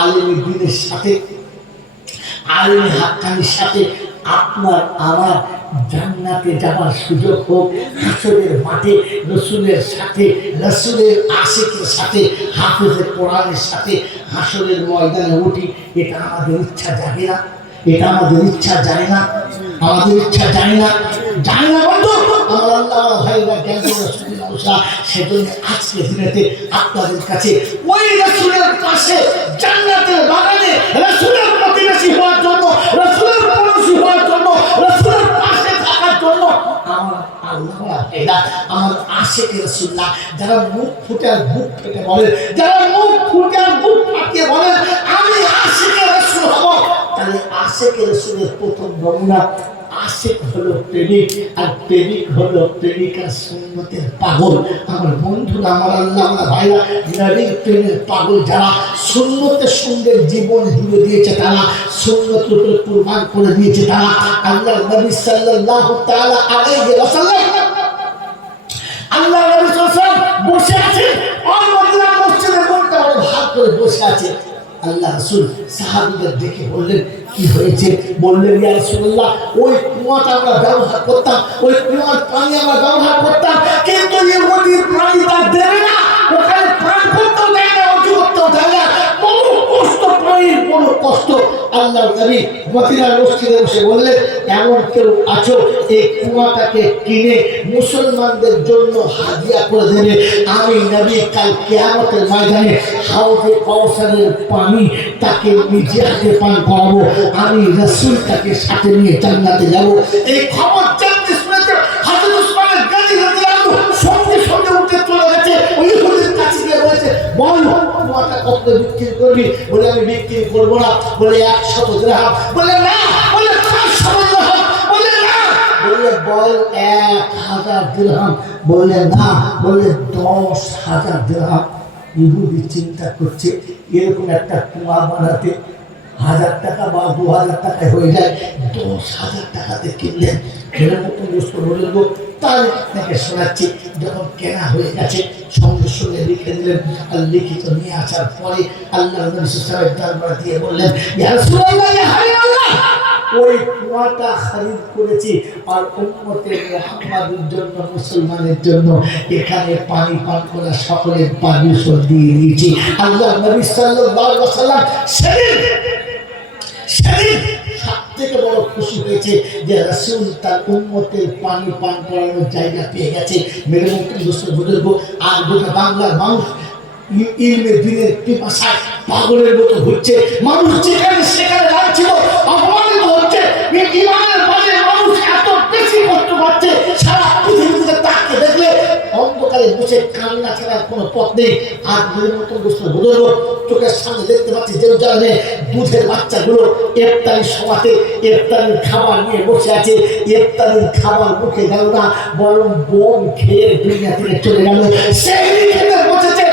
আলেমে দ্বীনের সাথে, আলেমে হাক্কানির সাথে আপনার আমার জান্নাতে যাবার সুযোগ হোক। হাসরের মাঠে রাসূলের সাথে, রাসূলের আশিকের সাথে, হাফেজে কোরআনের সাথে হাসরের ময়দানে উঠি, এটা আমাদের ইচ্ছা জাগে না? এটা আমাদের ইচ্ছা যায় না? আমাদের ইচ্ছা যায় না? যায় না বন্ধু? আমার আল্লাহ ভাইরা জ্ঞান সেজন্য আজকে দিনেতে আপনাদের কাছে ওই রাসূলের পাশে জান্নাতের বাগানে রাসূলের প্রতিবেশী হওয়ার জন্য, রাসূলের পড়োশী হওয়ার জন্য, রাসূলের পাশে থাকার জন্য আমার আল্লাহ ভাইরা, আমার আশিকে রাসূলুল্লাহ যারা মুখ ফুটে আর বুক ফেটে বলেন, যারা মুখ ফুটে আর বুক ফাটিয়ে বলেন আমি আশিকে রাসূল হব, তাহলে আশিকে রাসূলের প্রথম নমুনা, আশিক হলো প্রেমিক, আর প্রেমিক হলো প্রেমিকার সুন্নতের পাগল। আমার বন্ধুরা, আমার আল্লাহ ভাইরা, নবীর প্রেমের পাগল যারা, সুন্নতের সঙ্গে জীবন জুড়ে দিয়েছে তারা, সুন্নতের উপরে কুরবান করে দিয়েছে তারা। আল্লাহ নবী সাল্লাল্লাহু তাআলা আলাইহি ওয়াসাল্লাম, আল্লাহ নবী সাল্লাল্লাহু বসে আছেন, আর মদিনা মসজিদের মধ্যে বড় ভাগ করে বসে আছে। আল্লাহ রাসূল সাহাবীদের দেখে বললেন, কি হয়েছে? বললেন, ইয়া রাসূলুল্লাহ, ওই কুয়াটা আমরা ব্যবহার করতাম, ওই কুয়ার পানি আমরা ব্যবহার করতাম, কিন্তু ইহুদির পানিটা দেবে না, ওখানে পান করতেও দেয় না, ওযু করতেও দেয় না, বড় কষ্ট, পানির বড় কষ্ট। আল্লাহ নবী মদিনার মসজিদে বসে বললেন, এমন কেউ আছো এই কুয়াটাকে কিনে মুসলমানদের জন্য হাদিয়া করে দেবে? আমি নবী কাল কিয়ামতের ময়দানে হাউজে কাউসারের পানি তাকে নিজে হাতে পান করাবো, আমি রাসূল তাকে সাথে নিয়ে জান্নাতে যাব। এই খবর জানতে শুনেছে হযরত উসমানের গাদি রাদিয়াল্লাহু সঙ্গে সঙ্গে উঠে চলে গেছে, ওই ইহুদির কাছে গিয়ে বলেছে, বল কুয়াটা কত বিক্রি করবি? বলে আমি বিক্রি করবো না। বলে 100 দিরহাম। বলে না। বলে 500 দিরহাম। বলে না। বলে বল 1000 দিরহাম। বলে না। বলে 10,000 দিরহাম। ইহুদি চিন্তা করছে, এরকম একটা কুয়া বানাতে 1000 টাকা বা 2000 টাকায় হয়ে যায়, 10,000 টাকাতে কিনলেন। এর মতো বুঝতে বললেন, তার আপনাকে শোনাচ্ছি, যখন কেনা হয়ে গেছে সঙ্গে সঙ্গে লিখে দিলেন। আর লিখিত নিয়ে আসার পরে আল্লাহ নবী সাল্লাল্লাহু আলাইহি ওয়াসাল্লাম দিয়ে বললেন, ইয়া রাসূলুল্লাহ, ইয়া হাবিবাল্লাহ, ওই কুয়াটা খরিদ করেছি আর উম্মতে মুহাম্মাদের জন্য, মুসলমানের জন্য এখানে পানি পান করা সকলের পারমিশন দিয়ে দিয়েছি। আল্লাহ নবী সাল্লাল্লাহু আলাইহি ওয়াসাল্লাম সেদিন সবথেকে বড় খুশি হয়েছে যে রাসূল তার উম্মতের পানি পান করানোর জায়গা পেয়ে গেছে। মেরে মুক্তির দোস্ত বুজুর্গ, আর গোটা বাংলার মানুষ ইলমে দ্বীনের পিপাসায় পাগলের মতো ঘুরছে। মানুষ যেখানে সেখানে লাগছিল, অপমানিত হচ্ছে। ইমানের বাজে মানুষ এত বেশি কষ্ট পাচ্ছে, সারা পৃথিবীতে তাকে দেখলে অন্ধকারে বসে কান্না ছাড়ার কোনো পথ নেই। আর মেরে মুক্তির দোস্ত বুজুর্গ, চোখের সামনে দেখতে পাচ্ছি যে জানে দুধের বাচ্চাগুলো ইফতারির সময়তে ইফতারির খাবার নিয়ে বসে আছে। ইফতারির খাবার মুখে গেল না, বরং বোম খেয়ে দুনিয়া থেকে চলে গেল। সেই খেতে বসেছে,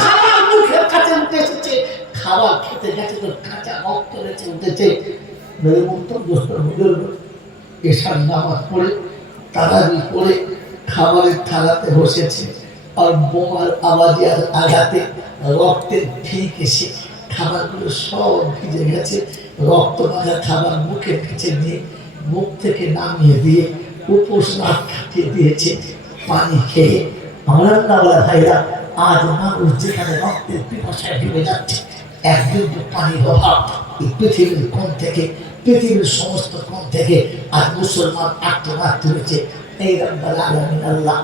খাবার মুখের কাছে উঠে এসেছে, খাবার খেতে গেছে তো কাঁচা রক্ত রেখে উঠেছে। মেরে মুক্তর দোস্তর বুজুর্গ এশার নামাজ পড়ে তারাবি করে খাবারের থালাতে বসেছে, আর বোমার আওয়াজে আর আঘাতে রক্তের ঠিক এসে খাবারগুলো সব ভিজে গেছে। রক্ত মাখা খাবার মুখে পিছে দিয়ে মুখ থেকে নামিয়ে দিয়ে উপোস রাত কাটিয়ে দিয়েছে পানি খেয়ে। আমার ভাইরা, আজ মানুষ যেখানে রক্তের পিপাসায় ডুবে যাচ্ছে, একদিন তো পানির অভাব এই পৃথিবীর কোণ থেকে, পৃথিবীর সমস্ত কোণ থেকে আজ মুসলমান আত্মঘাত করেছে। এই রব্বুল আলামিন আল্লাহ,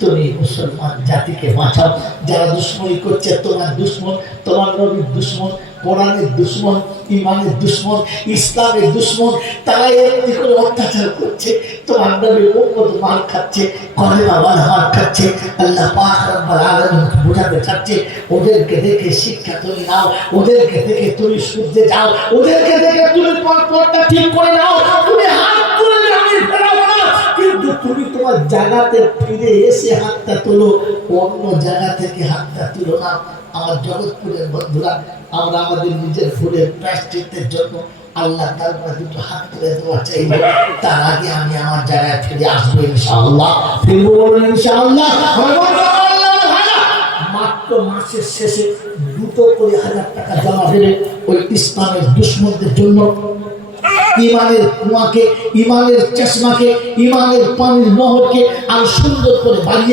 তুমি মুসলমান জাতিকে বাঁচাও। যারা দুশ্মনী করছে, তোমার দুশ্মন, তোমার নবীর দুশ্মন, কোরআনের দুশ্মন, ইমানের দুশ্মন, ইসলামের দুশ্মন, তারা এমনি করে অত্যাচার করছে। তোমার নবীর উম্মত মার খাচ্ছে, কলেমা ওয়ালা মার খাচ্ছে। আল্লাহ পাক রব্বুল আলামিন বোঝাতে চাচ্ছে, ওদেরকে দেখে শিক্ষা তুমি নাও, ওদেরকে দেখে তুমি শুদ্ধে যাও, ওদেরকে দেখে তুমি পথটা ঠিক করে নাও। তুমি হাত তুলে নামিয়ে ফেরাও না, কিন্তু তুমি তোমার জায়গাতে ফিরে এসে হাতটা তোলো, অন্য জায়গা থেকে হাতটা তুলো না। আমার জগৎপুরের বন্ধুরা, আমরা আমাদের নিজের ভুলের প্রায়শ্চিত্তের জন্য আল্লাহ তাআলার দুটো হাত তুলে দেওয়া চাইব। তার আগে আমি আমার জায়গায় ফিরে আসবো ইনশাআল্লাহ, ফিরবো বলুন ইনশাআল্লাহ। মাত্র মাসের শেষে 2 করে 1000 টাকা জমা দেবে ওই ইসলামের দুশ্মনদের জন্য। ইমানের কুয়াকে, ইমানের চশমাকে, ইমানের পানির নহরকে আরো সুন্দর করে বাড়িয়ে